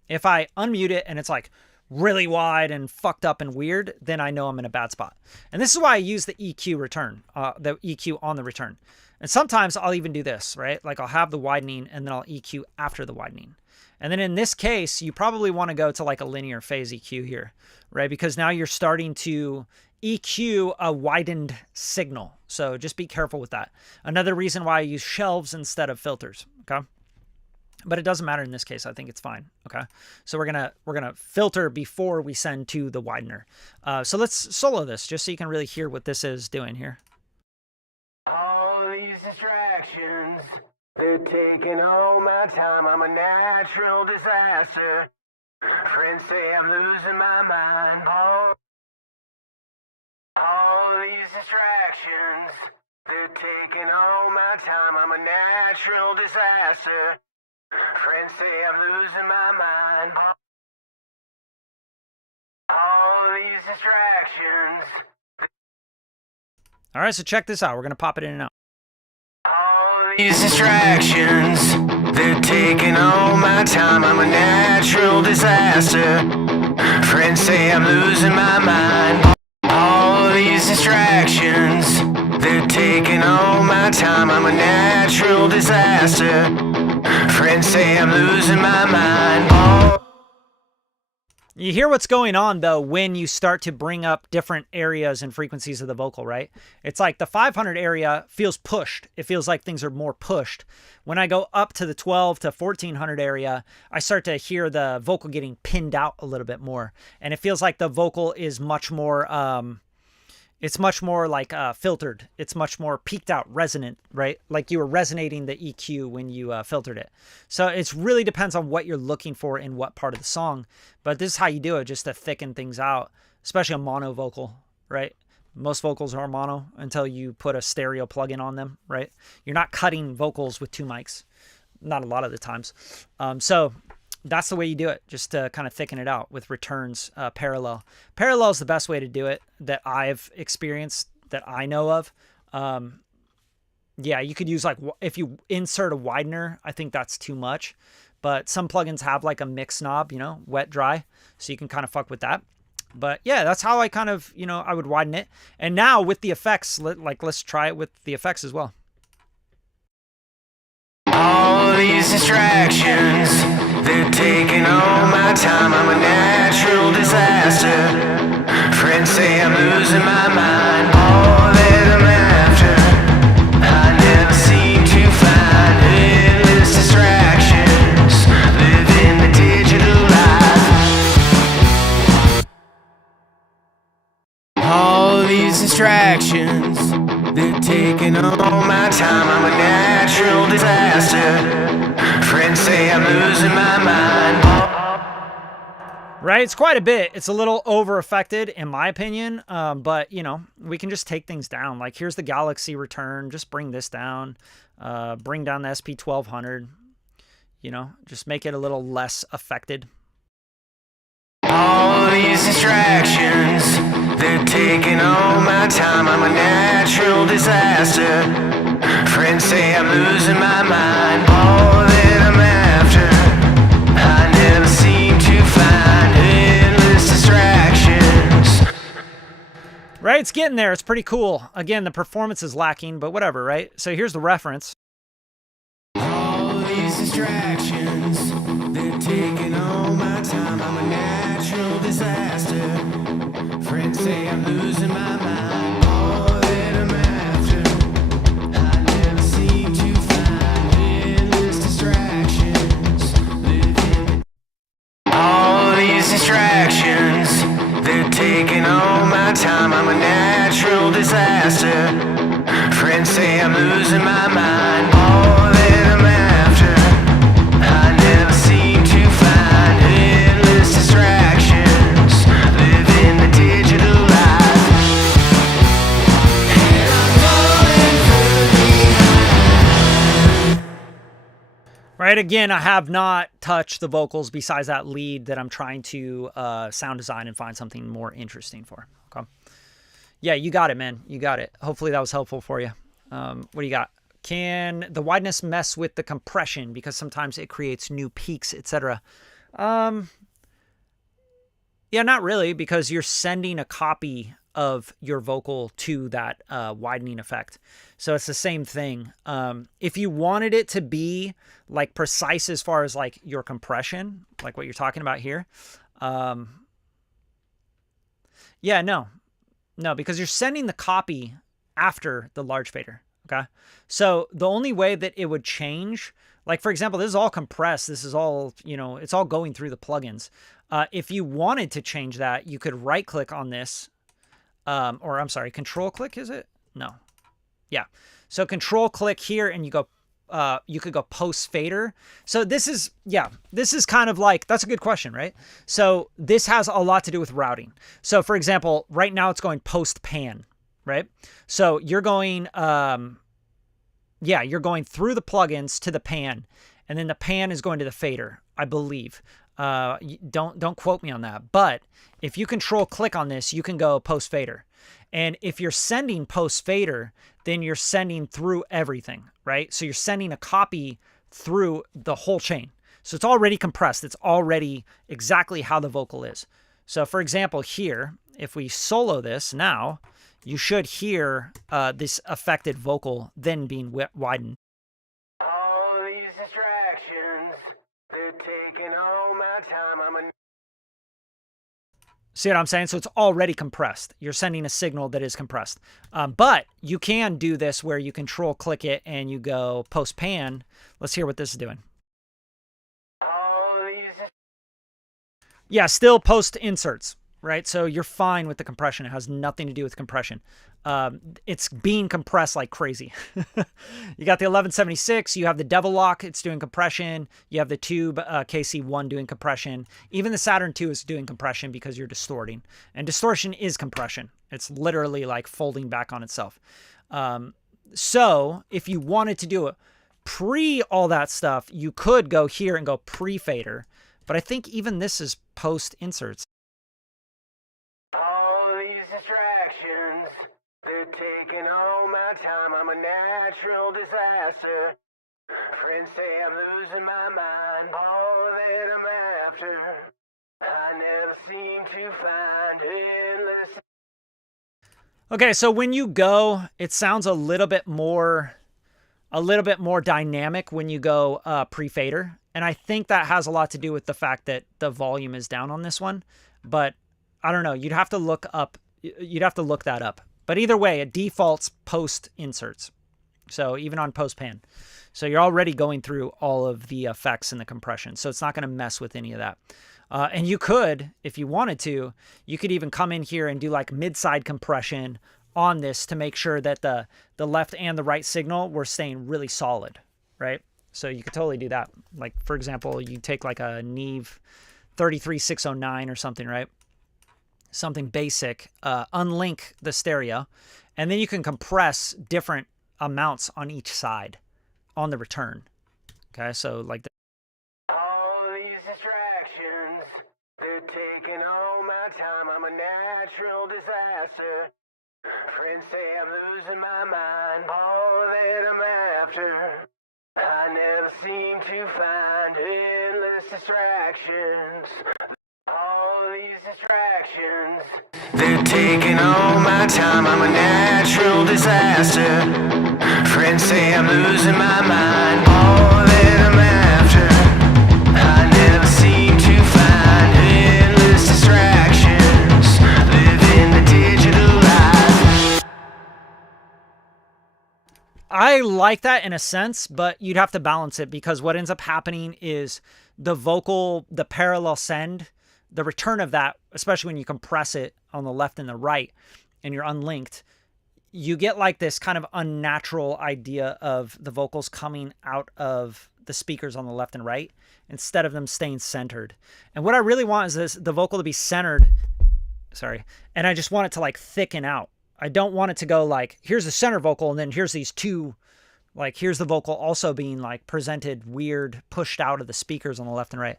If I unmute it and it's like really wide and fucked up and weird, then I know I'm in a bad spot. And this is why I use the EQ return, the EQ on the return. And sometimes I'll even do this, right? Like I'll have the widening and then I'll EQ after the widening. And then in this case, you probably want to go to like a linear phase EQ here, right? Because now you're starting to EQ a widened signal. So just be careful with that. Another reason why I use shelves instead of filters, okay? But it doesn't matter in this case. I think it's fine, okay? So we're gonna filter before we send to the widener. So let's solo this just so you can really hear what this is doing here. These distractions, they're taking all my time. I'm a natural disaster. Friends say I'm losing my mind. All these distractions, they're taking all my time. I'm a natural disaster. Friends say I'm losing my mind. All these distractions. All right, so check this out. We're gonna pop it in and out. These distractions, they're taking all my time. I'm a natural disaster. Friends say I'm losing my mind. All these distractions, they're taking all my time. I'm a natural disaster. Friends say I'm losing my mind. You hear what's going on, though, when you start to bring up different areas and frequencies of the vocal, right? It's like the 500 area feels pushed. It feels like things are more pushed. When I go up to the 12 to 1400 area, I start to hear the vocal getting pinned out a little bit more. And it feels like the vocal is much more, it's much more like filtered. It's much more peaked out, resonant, right? Like you were resonating the EQ when you filtered it. So it really depends on what you're looking for in what part of the song. But this is how you do it, just to thicken things out, especially a mono vocal, right? Most vocals are mono until you put a stereo plugin on them, right? You're not cutting vocals with 2 mics, not a lot of the times. So that's the way you do it, just to kind of thicken it out with returns parallel. Parallel is the best way to do it that I've experienced, that I know of. Yeah, you could use like, if you insert a widener, I think that's too much. But some plugins have like a mix knob, you know, wet, dry. So you can kind of fuck with that. But yeah, that's how I kind of, you know, I would widen it. And now with the effects, let's try it with the effects as well. All these distractions, they're taking all my time. I'm a natural disaster. Friends say I'm losing my mind. All that I'm after, I never seem to find endless distractions. Living the digital life. All these distractions, they're taking all my time. I'm a natural disaster. Friends say I'm losing my mind. Right? It's quite a bit. It's a little over affected in my opinion. But you know, we can just take things down. Like here's the Galaxy return. Just bring this down. Bring down the SP1200. You know, just make it a little less affected. All these distractions, they're taking all my time. I'm a natural disaster. Friends say I'm losing my mind. All that I'm after, I never seem to find endless distractions. Right? It's getting there. It's pretty cool. Again, the performance is lacking, but whatever, right? So here's the reference. All these distractions, they're taking all my time. I'm a natural disaster. Friends say I'm losing my mind. All that I'm after, I never seem to find endless distractions. Living. All these distractions, they're taking all my time. I'm a natural disaster. Friends say I'm losing my mind. All that I'm after, I never seem to find endless distractions. Living the digital life, and I'm falling further behind. Right? Again, I have not touched the vocals besides that lead that I'm trying to sound design and find something more interesting for. Okay. Yeah, you got it, man. You got it. Hopefully that was helpful for you. What do you got? Can the wideness mess with the compression because sometimes it creates new peaks, etc.? Yeah, not really, because you're sending a copy of your vocal to that widening effect. So it's the same thing. If you wanted it to be like precise as far as like your compression, like what you're talking about here, yeah, no, because you're sending the copy after the large fader. Okay. So the only way that it would change, like for example, this is all compressed. This is all, you know, it's all going through the plugins. If you wanted to change that, you could right click on this, or I'm sorry, control click, is it? No. Yeah. So control click here and you go, you could go post fader. So this is, yeah, this is kind of like, that's a good question, right? So this has a lot to do with routing. So for example, right now it's going post pan, right? So you're going, yeah, you're going through the plugins to the pan, and then the pan is going to the fader, I believe. Don't quote me on that. But if you control click on this, you can go post fader. And if you're sending post fader, then you're sending through everything, right? So you're sending a copy through the whole chain. So it's already compressed. It's already exactly how the vocal is. So for example, here, if we solo this now, you should hear this affected vocal then being widened. All these distractions, they're taking all my time. See what I'm saying? So it's already compressed. You're sending a signal that is compressed. But you can do this where you control click it and you go post pan. Let's hear what this is doing. Yeah, still post inserts, right? So you're fine with the compression. It has nothing to do with compression. It's being compressed like crazy. You got the 1176, you have the Devil Lock, it's doing compression. You have the Tube KC1 doing compression. Even the Saturn II is doing compression because you're distorting. And distortion is compression. It's literally like folding back on itself. So if you wanted to do it pre all that stuff, you could go here and go pre-fader. But I think even this is post inserts. All these distractions, they're taking all my time. I'm a natural disaster. Friends say I'm losing my mind. All that I'm after, I never seem to find endless. Okay, so when you go, it sounds a little bit more dynamic when you go pre-fader. And I think that has a lot to do with the fact that the volume is down on this one. But I don't know. You'd have to look that up. But either way, it defaults post inserts. So even on post pan. So you're already going through all of the effects and the compression. So it's not going to mess with any of that. And you could, if you wanted to, you could even come in here and do like mid-side compression on this to make sure that the left and the right signal were staying really solid, right? So you could totally do that. Like, for example, you take like a Neve 33609 or something, right? Something basic. Unlink the stereo, and then you can compress different amounts on each side on the return. Okay, so like All these distractions, they're taking all my time. I'm a natural disaster. Friends say I'm losing my mind. All that I'm after, I never seem to find endless distractions. All these distractions, they're taking all my time. I'm a natural disaster. Friends say I'm losing my mind. All that I'm after, I never seem to find endless distractions. Living the digital life. I like that in a sense, but you'd have to balance it, because what ends up happening is the vocal, the parallel send, the return of that, especially when you compress it on the left and the right and you're unlinked, you get like this kind of unnatural idea of the vocals coming out of the speakers on the left and right instead of them staying centered. And what I really want is the vocal to be centered. Sorry. And I just want it to like thicken out. I don't want it to go like, here's the center vocal and then here's these two, like here's the vocal also being like presented weird, pushed out of the speakers on the left and right.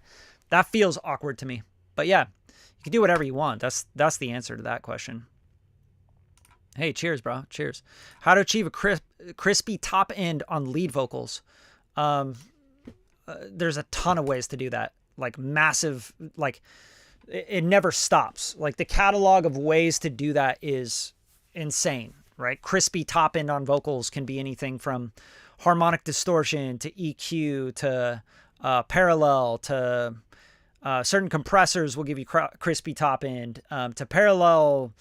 That feels awkward to me. But yeah, you can do whatever you want. That's the answer to that question. Hey, cheers, bro. Cheers. How to achieve a crispy top end on lead vocals. There's a ton of ways to do that. Like massive, like it never stops. Like the catalog of ways to do that is insane, right? Crispy top end on vocals can be anything from harmonic distortion to EQ to parallel to certain compressors will give you crispy top end to parallel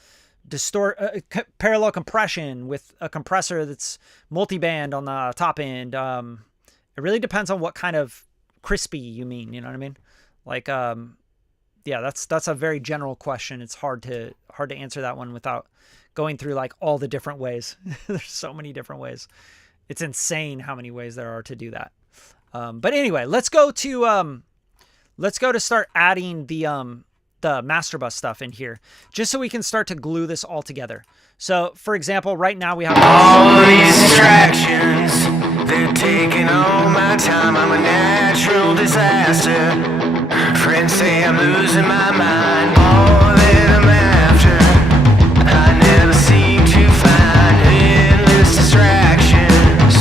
parallel compression with a compressor that's multiband on the top end. It really depends on what kind of crispy you mean. You know what I mean? Like, yeah, that's a very general question. It's hard to answer that one without going through like all the different ways. There's so many different ways. It's insane how many ways there are to do that. But anyway, let's go to start adding the master bus stuff in here, just so we can start to glue this all together. So, for example, right now we have all these distractions. They're taking all my time. I'm a natural disaster. Friends say I'm losing my mind. All that I'm after, I never seem to find endless distractions.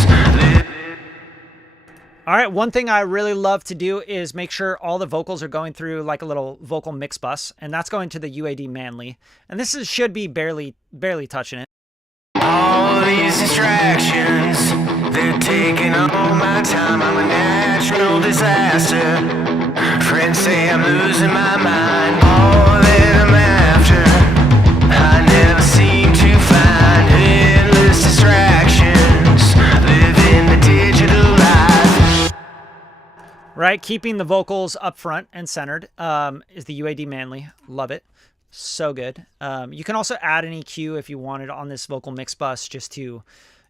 All right, one thing I really love to do is make sure all the vocals are going through like a little vocal mix bus, and that's going to the UAD Manly. And this should be barely touching it. All these distractions, they're taking all my time. I'm a natural disaster. Friends say I'm losing my mind. All that I'm after, I never seem to find endless distractions. Living the digital life. Right, keeping the vocals up front and centered is the UAD Manly. Love it. So good. You can also add an EQ if you wanted on this vocal mix bus, just to,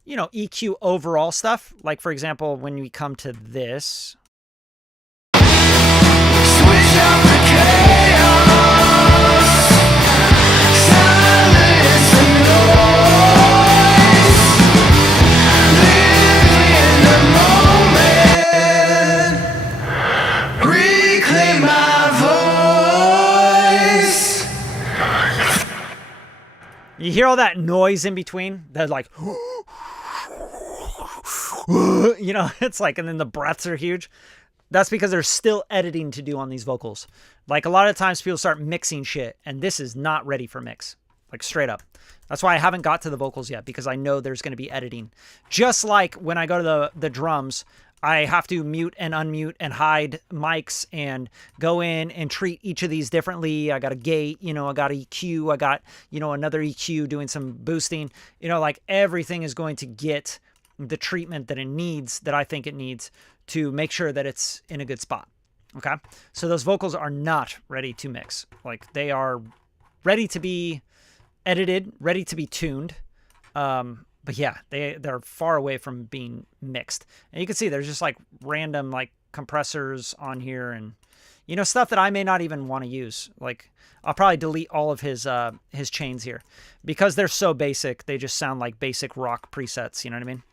you know, EQ overall stuff. Like, for example, when we come to this. Switch up the chaos. Silence and noise. Live in the moment. Reclaim my voice. You hear all that noise in between? They're like, you know, it's like, and then the breaths are huge. That's because there's still editing to do on these vocals. Like a lot of times people start mixing shit, and this is not ready for mix. Like straight up. That's why I haven't got to the vocals yet, because I know there's going to be editing. Just like when I go to the drums, I have to mute and unmute and hide mics and go in and treat each of these differently. I got a gate, you know, I got EQ, I got, you know, another EQ doing some boosting. You know, like everything is going to get the treatment that it needs, that I think it needs, to make sure that it's in a good spot. Okay? So those vocals are not ready to mix. Like they are ready to be edited, ready to be tuned. But yeah, they're far away from being mixed. And you can see there's just like random like compressors on here, and You know, stuff that I may not even want to use. Like, I'll probably delete all of his chains here because they're so basic. They just sound like basic rock presets. You know what I mean?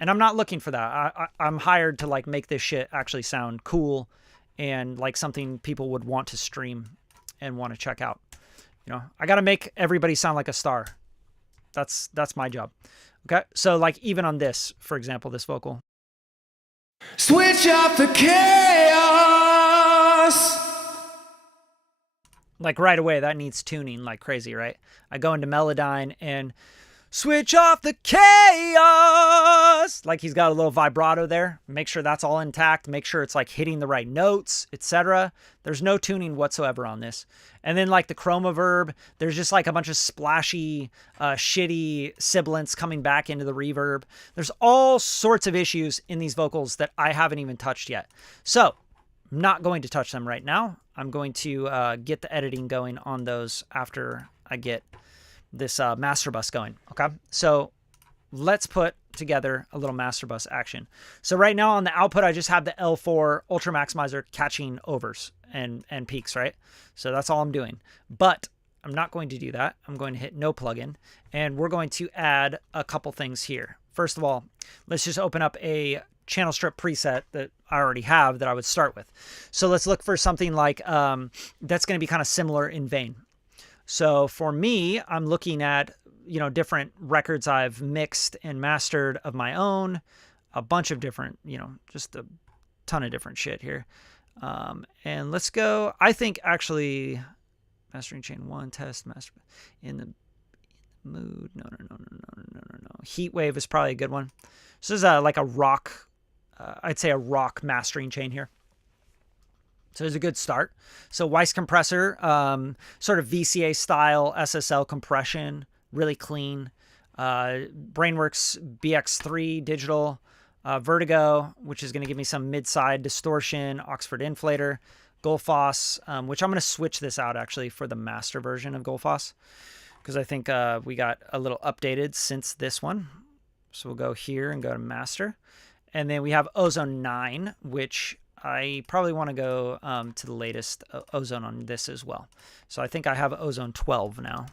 And I'm not looking for that. I'm hired to like make this shit actually sound cool and like something people would want to stream and want to check out. You know, I got to make everybody sound like a star. That's my job. Okay. So like even on this, for example, this vocal. Switch off the chaos. Like right away, that needs tuning like crazy, right? I go into Melodyne and switch off the chaos. Like he's got a little vibrato there. Make sure that's all intact. Make sure it's like hitting the right notes, etc. There's no tuning whatsoever on this. And then like the chroma verb, there's just like a bunch of splashy, shitty sibilants coming back into the reverb. There's all sorts of issues in these vocals that I haven't even touched yet. So I'm not going to touch them right now. I'm going to get the editing going on those after I get this master bus going. Okay, so let's put together a little master bus action. So right now on the output, I just have the L4 Ultra Maximizer catching overs and peaks, right? So that's all I'm doing. But I'm not going to do that. I'm going to hit no plugin, and we're going to add a couple things here. First of all, let's just open up a channel strip preset that I already have that I would start with. So let's look for something like that's going to be kind of similar in vein. So for me, I'm looking at, you know, different records I've mixed and mastered of my own, a bunch of different, you know, just a ton of different shit here. And let's go, I think actually mastering chain 1 test master in the mood. No. Heat wave is probably a good one. So this is like a rock, I'd say a rock mastering chain here. So it's a good start. So Weiss compressor, sort of VCA style SSL compression, really clean. Brainworks BX3 digital, Vertigo, which is going to give me some mid-side distortion, Oxford inflator, Gullfoss, which I'm going to switch this out actually for the master version of Gullfoss because I think we got a little updated since this one. So we'll go here and go to master. And then we have Ozone 9, which I probably want to go to the latest Ozone on this as well. So I think I have Ozone 12 now,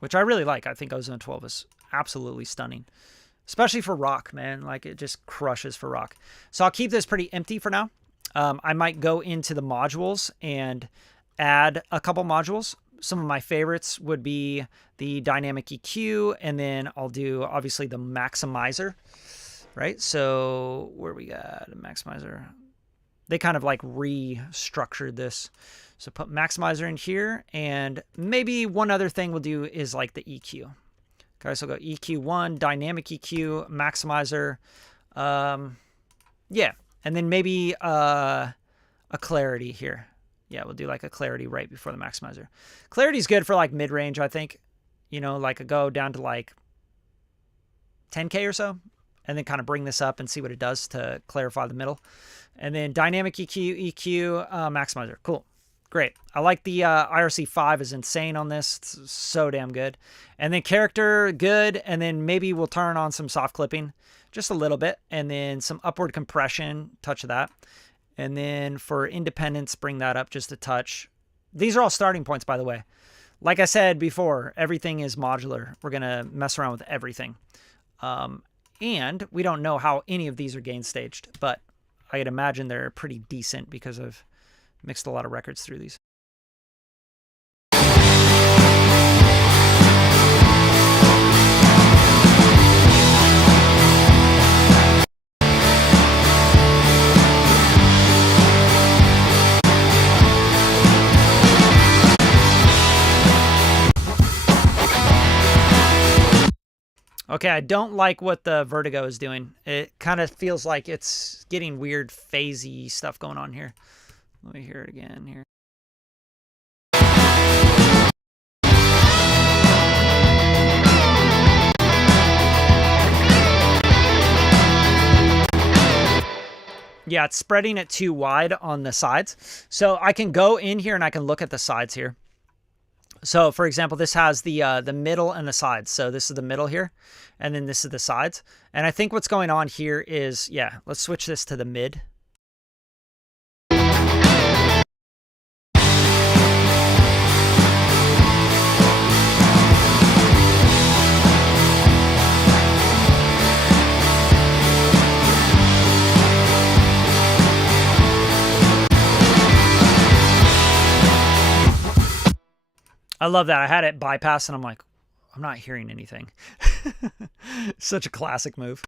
which I really like. I think Ozone 12 is absolutely stunning, especially for rock, man. Like it just crushes for rock. So I'll keep this pretty empty for now. I might go into the modules and add a couple modules. Some of my favorites would be the dynamic EQ, and then I'll do obviously the maximizer, right? So where we got a maximizer, they kind of like restructured this. So put maximizer in here, and maybe one other thing we'll do is like the EQ. Okay, so go EQ1, dynamic EQ, maximizer. Yeah, and then maybe a clarity here. Yeah, we'll do like a clarity right before the maximizer. Clarity is good for like mid-range, I think. You know, like a go down to like 10K or so, and then kind of bring this up and see what it does to clarify the middle. And then dynamic EQ, maximizer. Cool. Great. I like the IRC5 is insane on this. It's so damn good. And then character, good. And then maybe we'll turn on some soft clipping just a little bit. And then some upward compression, touch of that. And then for independence, bring that up just a touch. These are all starting points, by the way. Like I said before, everything is modular. We're going to mess around with everything. And we don't know how any of these are gain staged, but I'd imagine they're pretty decent because I've mixed a lot of records through these. Okay, I don't like what the Vertigo is doing. It kind of feels like it's getting weird phasey stuff going on here. Let me hear it again here. Yeah, it's spreading it too wide on the sides. So I can go in here and I can look at the sides here. So for example, this has the middle and the sides. So this is the middle here, and then this is the sides. And I think what's going on here is, yeah, let's switch this to the mid. I love that. I had it bypass and I'm like, I'm not hearing anything. Such a classic move.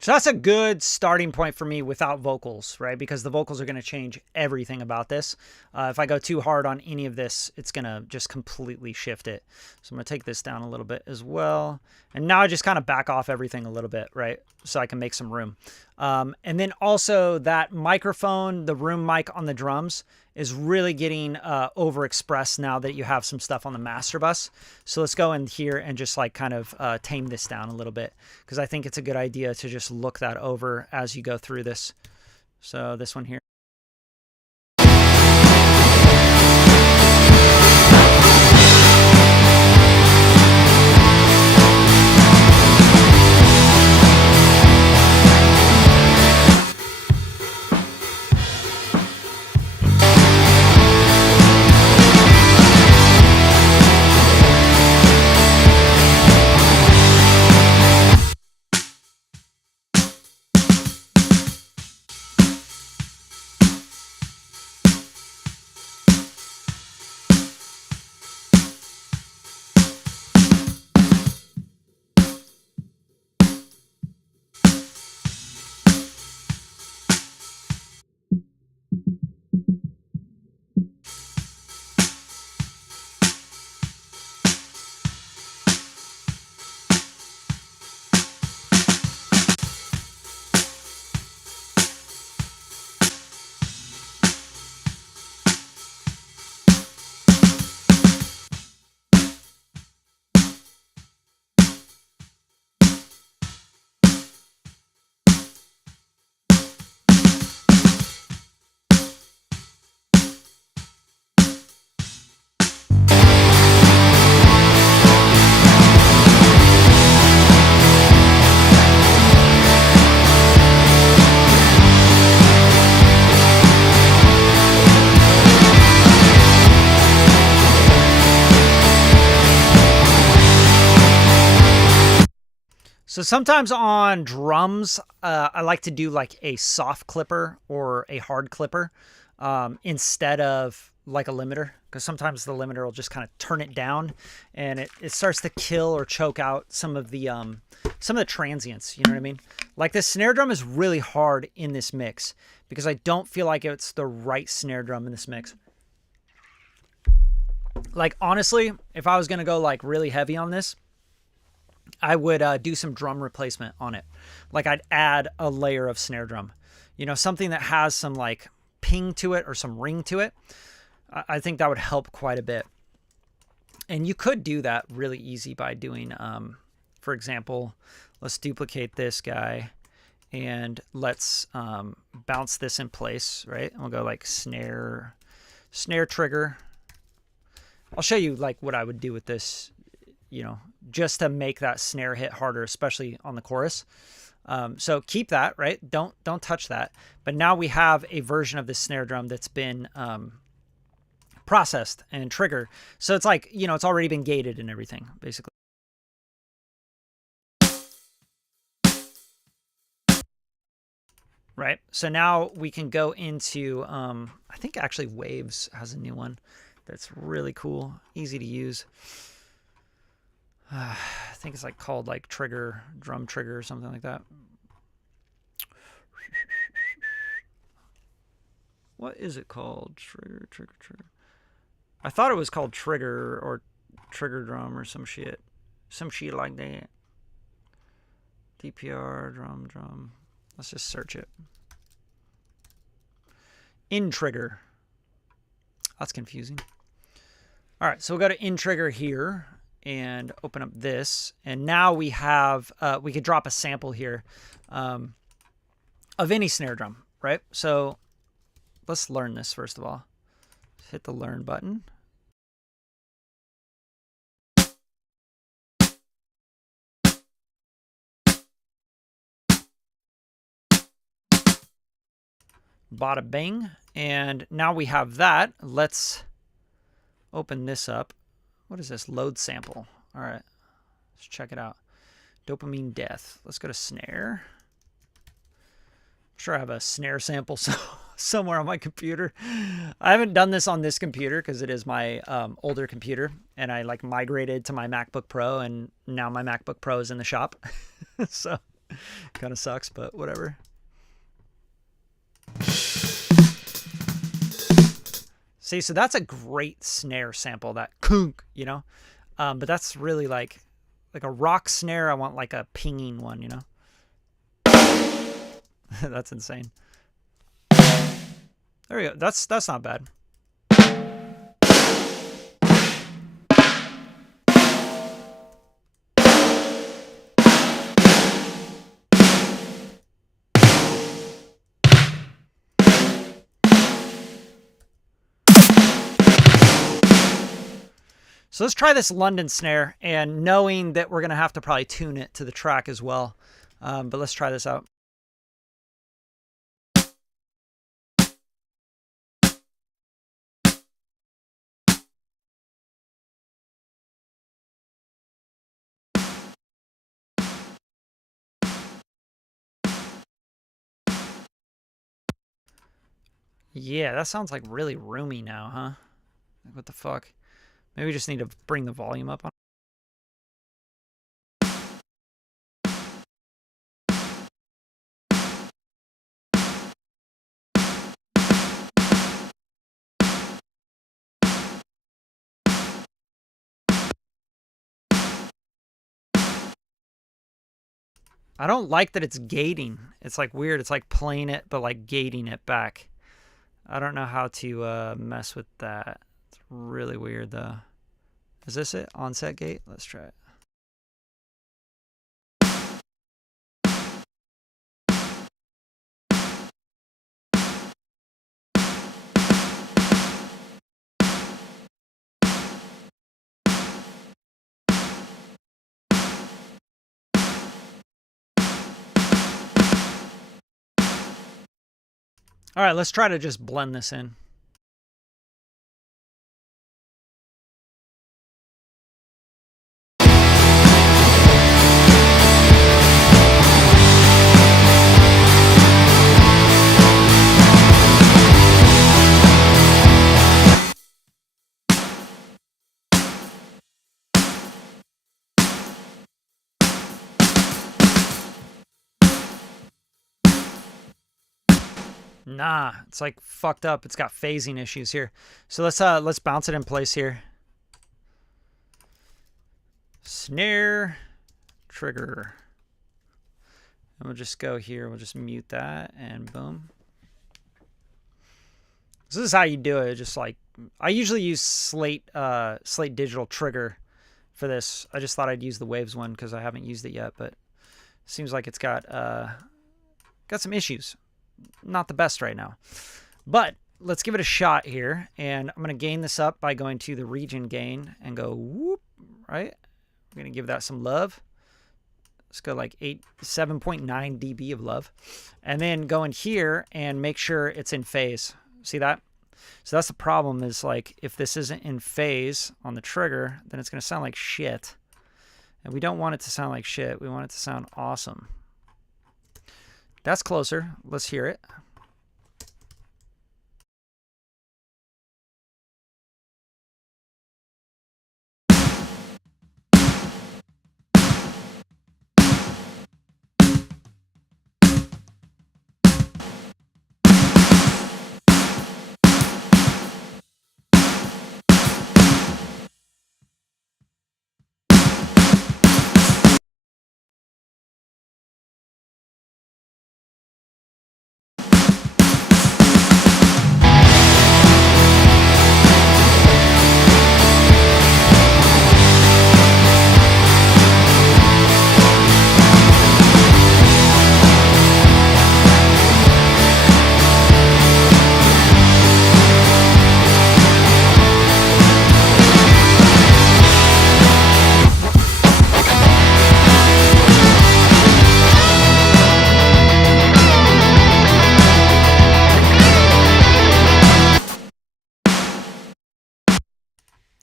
So that's a good starting point for me without vocals, right? Because the vocals are going to change everything about this. If I go too hard on any of this, it's going to just completely shift it. So I'm going to take this down a little bit as well. And now I just kind of back off everything a little bit, right? So I can make some room. And then also that microphone, the room mic on the drums, is really getting overexpressed now that you have some stuff on the master bus. So let's go in here and just like kind of tame this down a little bit, because I think it's a good idea to just look that over as you go through this. So this one here. So sometimes on drums, I like to do like a soft clipper or a hard clipper instead of like a limiter, because sometimes the limiter will just kind of turn it down, and it starts to kill or choke out some of the transients. You know what I mean? Like this snare drum is really hard in this mix because I don't feel like it's the right snare drum in this mix. Like honestly, if I was gonna go like really heavy on this, I would do some drum replacement on it. Like I'd add a layer of snare drum, you know, something that has some like ping to it or some ring to it. I think that would help quite a bit. And you could do that really easy by doing, for example, let's duplicate this guy and let's bounce this in place, right? And we'll go like snare trigger. I'll show you like what I would do with this, you know, just to make that snare hit harder, especially on the chorus. So keep that, right? Don't touch that. But now we have a version of this snare drum that's been processed and triggered. So it's like, you know, it's already been gated and everything, basically. Right. So now we can go into, I think actually Waves has a new one that's really cool, easy to use. I think it's like called like drum trigger or something like that. What is it called? Trigger. I thought it was called trigger or trigger drum or some shit like that. DPR drum. Let's just search it. In trigger. That's confusing. All right, so we'll go to in trigger here and open up this, and now we have we could drop a sample here of any snare drum, right? So let's learn this first of all. Hit the learn button. Bada bing. And now we have that. Let's open this up. What is this? Load sample. All right, let's check it out. Dopamine death. Let's go to snare. I'm sure I have a snare sample somewhere on my computer. I haven't done this on this computer because it is my older computer, and I like migrated to my MacBook Pro, and now my MacBook Pro is in the shop. So kind of sucks, but whatever. See, so that's a great snare sample, that kunk, you know? But that's really like a rock snare. I want like a pinging one, you know? That's insane. There we go. That's not bad. So let's try this London snare, and knowing that we're going to have to probably tune it to the track as well. But let's try this out. Yeah, that sounds like really roomy now, huh? Like, what the fuck? Maybe we just need to bring the volume up on. I don't like that it's gating. It's like weird. It's like playing it, but like gating it back. I don't know how to mess with that. It's really weird though. Is this it? Onset gate? Let's try it. All right, let's try to just blend this in. Nah, it's like fucked up. It's got phasing issues here. So let's bounce it in place here. Snare, trigger. And we'll just go here. We'll just mute that and boom. So this is how you do it. Just like I usually use Slate Digital Trigger for this. I just thought I'd use the Waves one because I haven't used it yet, but it seems like it's got some issues. Not the best right now. But let's give it a shot here, and I'm going to gain this up by going to the region gain and go whoop, right? We're going to give that some love. Let's go like 7.9 dB of love. And then go in here and make sure it's in phase. See that? So that's the problem is like if this isn't in phase on the trigger, then it's going to sound like shit. And we don't want it to sound like shit. We want it to sound awesome. That's closer. Let's hear it.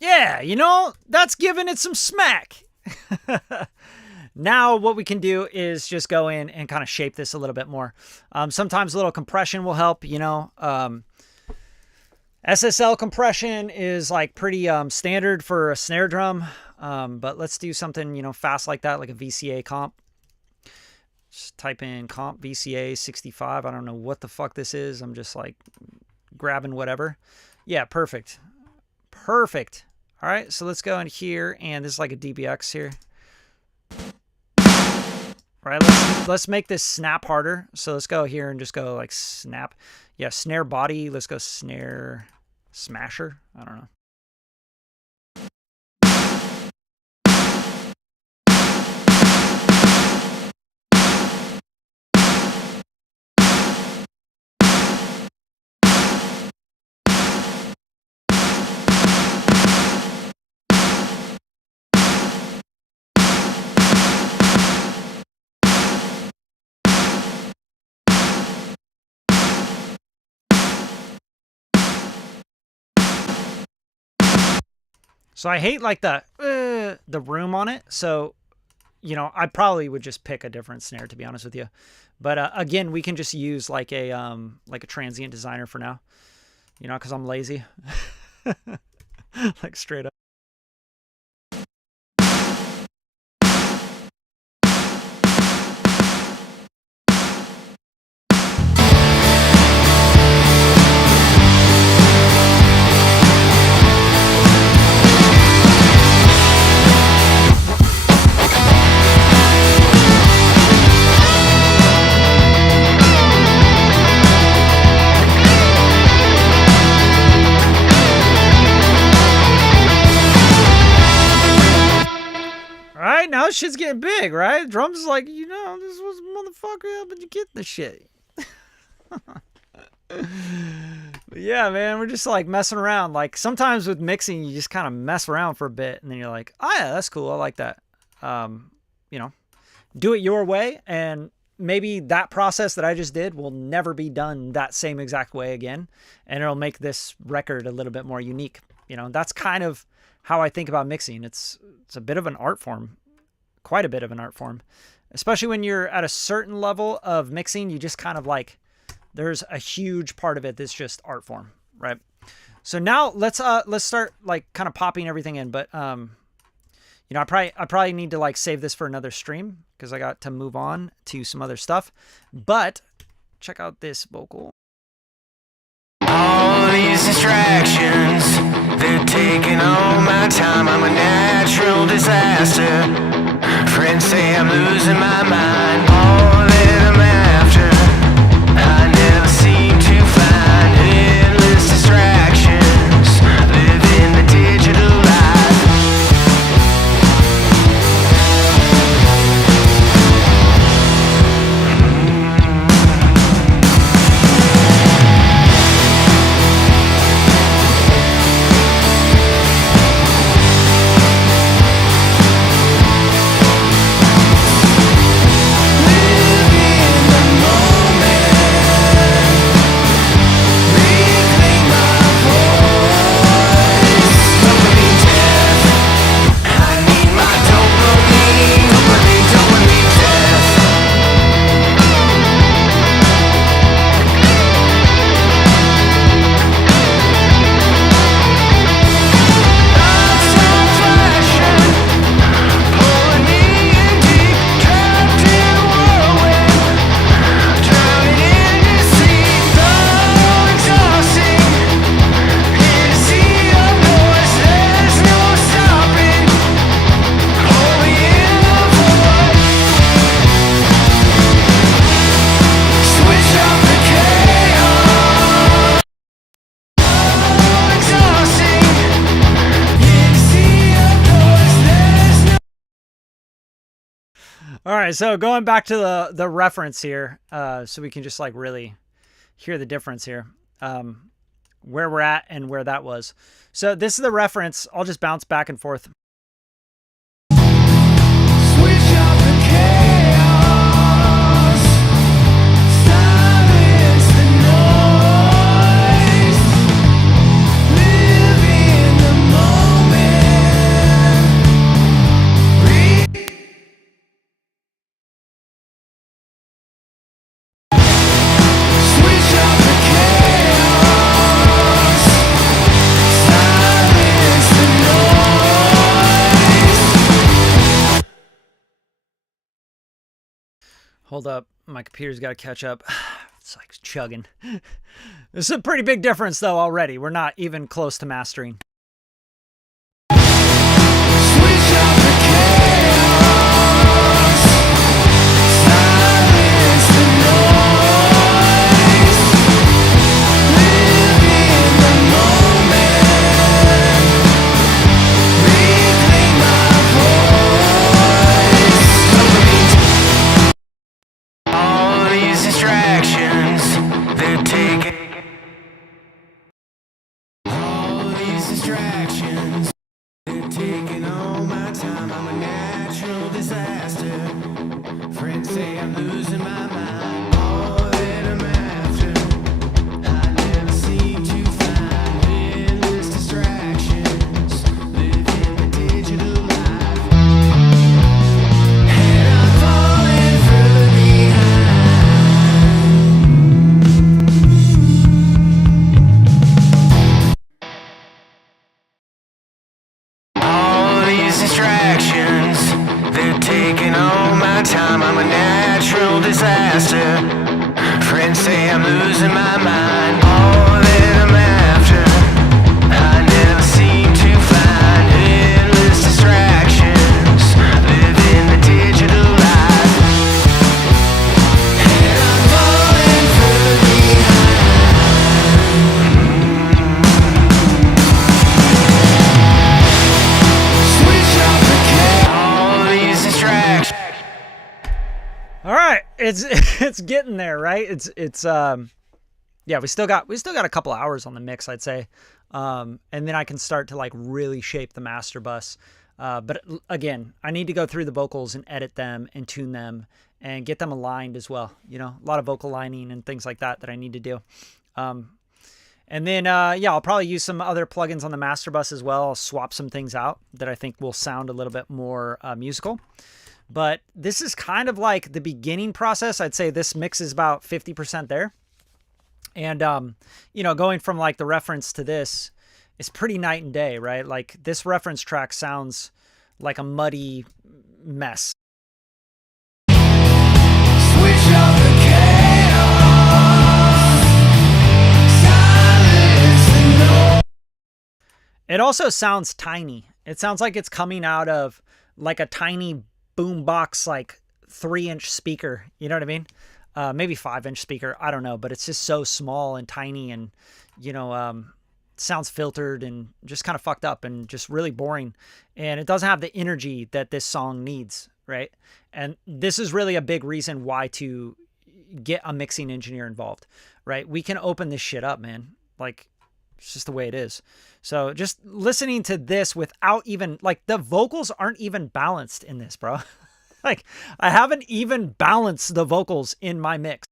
Yeah, you know, that's giving it some smack. Now what we can do is just go in and kind of shape this a little bit more. Sometimes a little compression will help, you know. SSL compression is like pretty standard for a snare drum. But let's do something, you know, fast like that, like a VCA comp. Just type in comp VCA 65. I don't know what the fuck this is. I'm just like grabbing whatever. Yeah, perfect. Perfect. All right, so let's go in here, and this is like a DBX here. All right, let's make this snap harder. So let's go here and just go like snap. Yeah, snare body. Let's go snare smasher. I don't know. So I hate like the room on it. So, you know, I probably would just pick a different snare, to be honest with you. But again, we can just use like a transient designer for now, you know, because I'm lazy. Like straight up. Now shit's getting big, right? Drums is like, you know, this was motherfucker, how did you get this shit? Yeah, man, we're just like messing around. Like sometimes with mixing, you just kind of mess around for a bit, and then you're like, oh yeah, that's cool. I like that. You know, do it your way, and maybe that process that I just did will never be done that same exact way again, and it'll make this record a little bit more unique. You know, that's kind of how I think about mixing. It's a bit of an art form. Quite a bit of an art form, especially when you're at a certain level of mixing. You just kind of like, there's a huge part of it that's just art form, right? So now let's start like kind of popping everything in. But you know, I probably need to like save this for another stream because I got to move on to some other stuff. But check out this vocal. these distractions, they're taking all my time. I'm a natural disaster. Friends say I'm losing my mind. All that I'm after, I never seem to find. Endless distractions, living the digital life. All right, so going back to the reference here, so we can just like really hear the difference here, where we're at and where that was. So this is the reference. I'll just bounce back and forth. Switch up the chaos, silence the noise, live in the moment. Switch up the chaos, silence the noise. Hold up, my computer's got to catch up. It's like chugging. This is a pretty big difference though already. We're not even close to mastering. Switch up the chaos, silence the noise, live in the moment, reclaim my voice. All these distractions, they're taking. All these distractions, they're taking all my time. I'm a natural disaster. Friends say I'm losing my mind. All that I'm after, I never seem to find. Endless distractions, living the digital life. And I'm falling further behind. All these distractions, they're taking all my time. I'm a natural disaster. Friends say I'm losing my mind. All that I'm after, I never seem to find. Endless distractions, living the digital life. And I'm falling further behind. Switch up the chaos. All these distractions. All right, it's getting there, right? It's yeah, we still got a couple hours on the mix, I'd say, and then I can start to like really shape the master bus. But again, I need to go through the vocals and edit them and tune them and get them aligned as well. You know, a lot of vocal lining and things like that I need to do. And then yeah, I'll probably use some other plugins on the master bus as well. I'll swap some things out that I think will sound a little bit more musical. But this is kind of like the beginning process. I'd say this mix is about 50% there. And, you know, going from like the reference to this is pretty night and day, right? Like this reference track sounds like a muddy mess. Switch up the chaos, silence the It also sounds tiny. It sounds like it's coming out of like a tiny boombox, like 3-inch speaker. You know what I mean? Maybe 5-inch speaker. I don't know, but it's just so small and tiny, and you know, sounds filtered and just kind of fucked up and just really boring. And it doesn't have the energy that this song needs, right? And this is really a big reason why to get a mixing engineer involved, right? We can open this shit up, man. Like, it's just the way it is. So just listening to this without even, like, the vocals aren't even balanced in this, bro. Like, I haven't even balanced the vocals in my mix.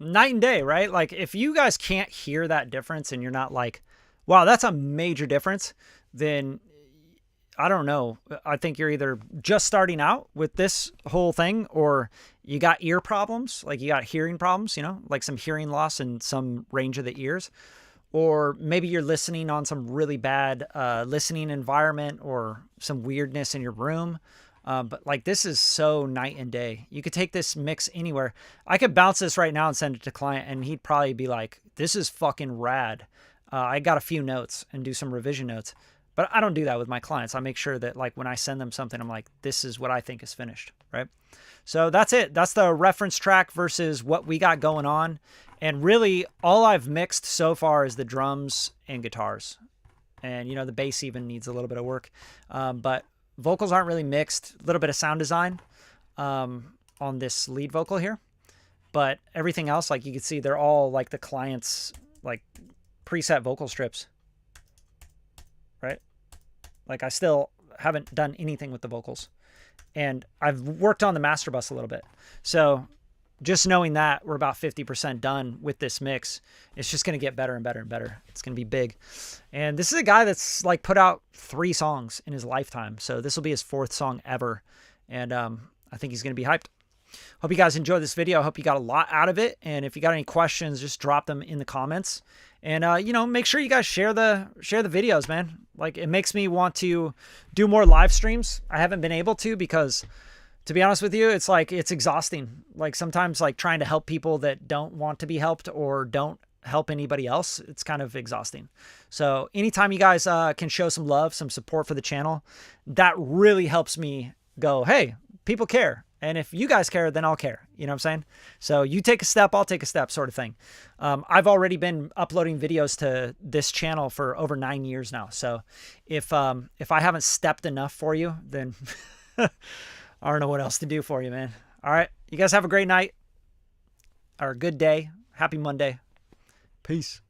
Night and day, right? Like, if you guys can't hear that difference and you're not like, wow, that's a major difference, then I don't know. I think you're either just starting out with this whole thing, or you got ear problems, like you got hearing problems, you know, like some hearing loss in some range of the ears, or maybe you're listening on some really bad listening environment or some weirdness in your room. But like, this is so night and day. You could take this mix anywhere. I could bounce this right now and send it to client, and he'd probably be like, this is fucking rad. I got a few notes and do some revision notes, but I don't do that with my clients. I make sure that, like, when I send them something, I'm like, this is what I think is finished, right? So that's it. That's the reference track versus what we got going on. And really all I've mixed so far is the drums and guitars. And, you know, the bass even needs a little bit of work. But vocals aren't really mixed. A little bit of sound design on this lead vocal here. But everything else, like you can see, they're all like the client's like preset vocal strips, right? Like, I still haven't done anything with the vocals. And I've worked on the master bus a little bit. So just knowing that we're about 50% done with this mix, it's just going to get better and better and better. It's going to be big. And this is a guy that's like put out 3 songs in his lifetime. So this will be his 4th song ever. And I think he's going to be hyped. Hope you guys enjoyed this video. I hope you got a lot out of it. And if you got any questions, just drop them in the comments. And, you know, make sure you guys share the videos, man. Like, it makes me want to do more live streams. I haven't been able to because, to be honest with you, it's like, it's exhausting. Like, sometimes, like, trying to help people that don't want to be helped or don't help anybody else, it's kind of exhausting. So anytime you guys can show some love, some support for the channel, that really helps me go, hey, people care. And if you guys care, then I'll care. You know what I'm saying? So you take a step, I'll take a step, sort of thing. I've already been uploading videos to this channel for over 9 years now. So if I haven't stepped enough for you, then I don't know what else to do for you, man. All right. You guys have a great night or a good day. Happy Monday. Peace.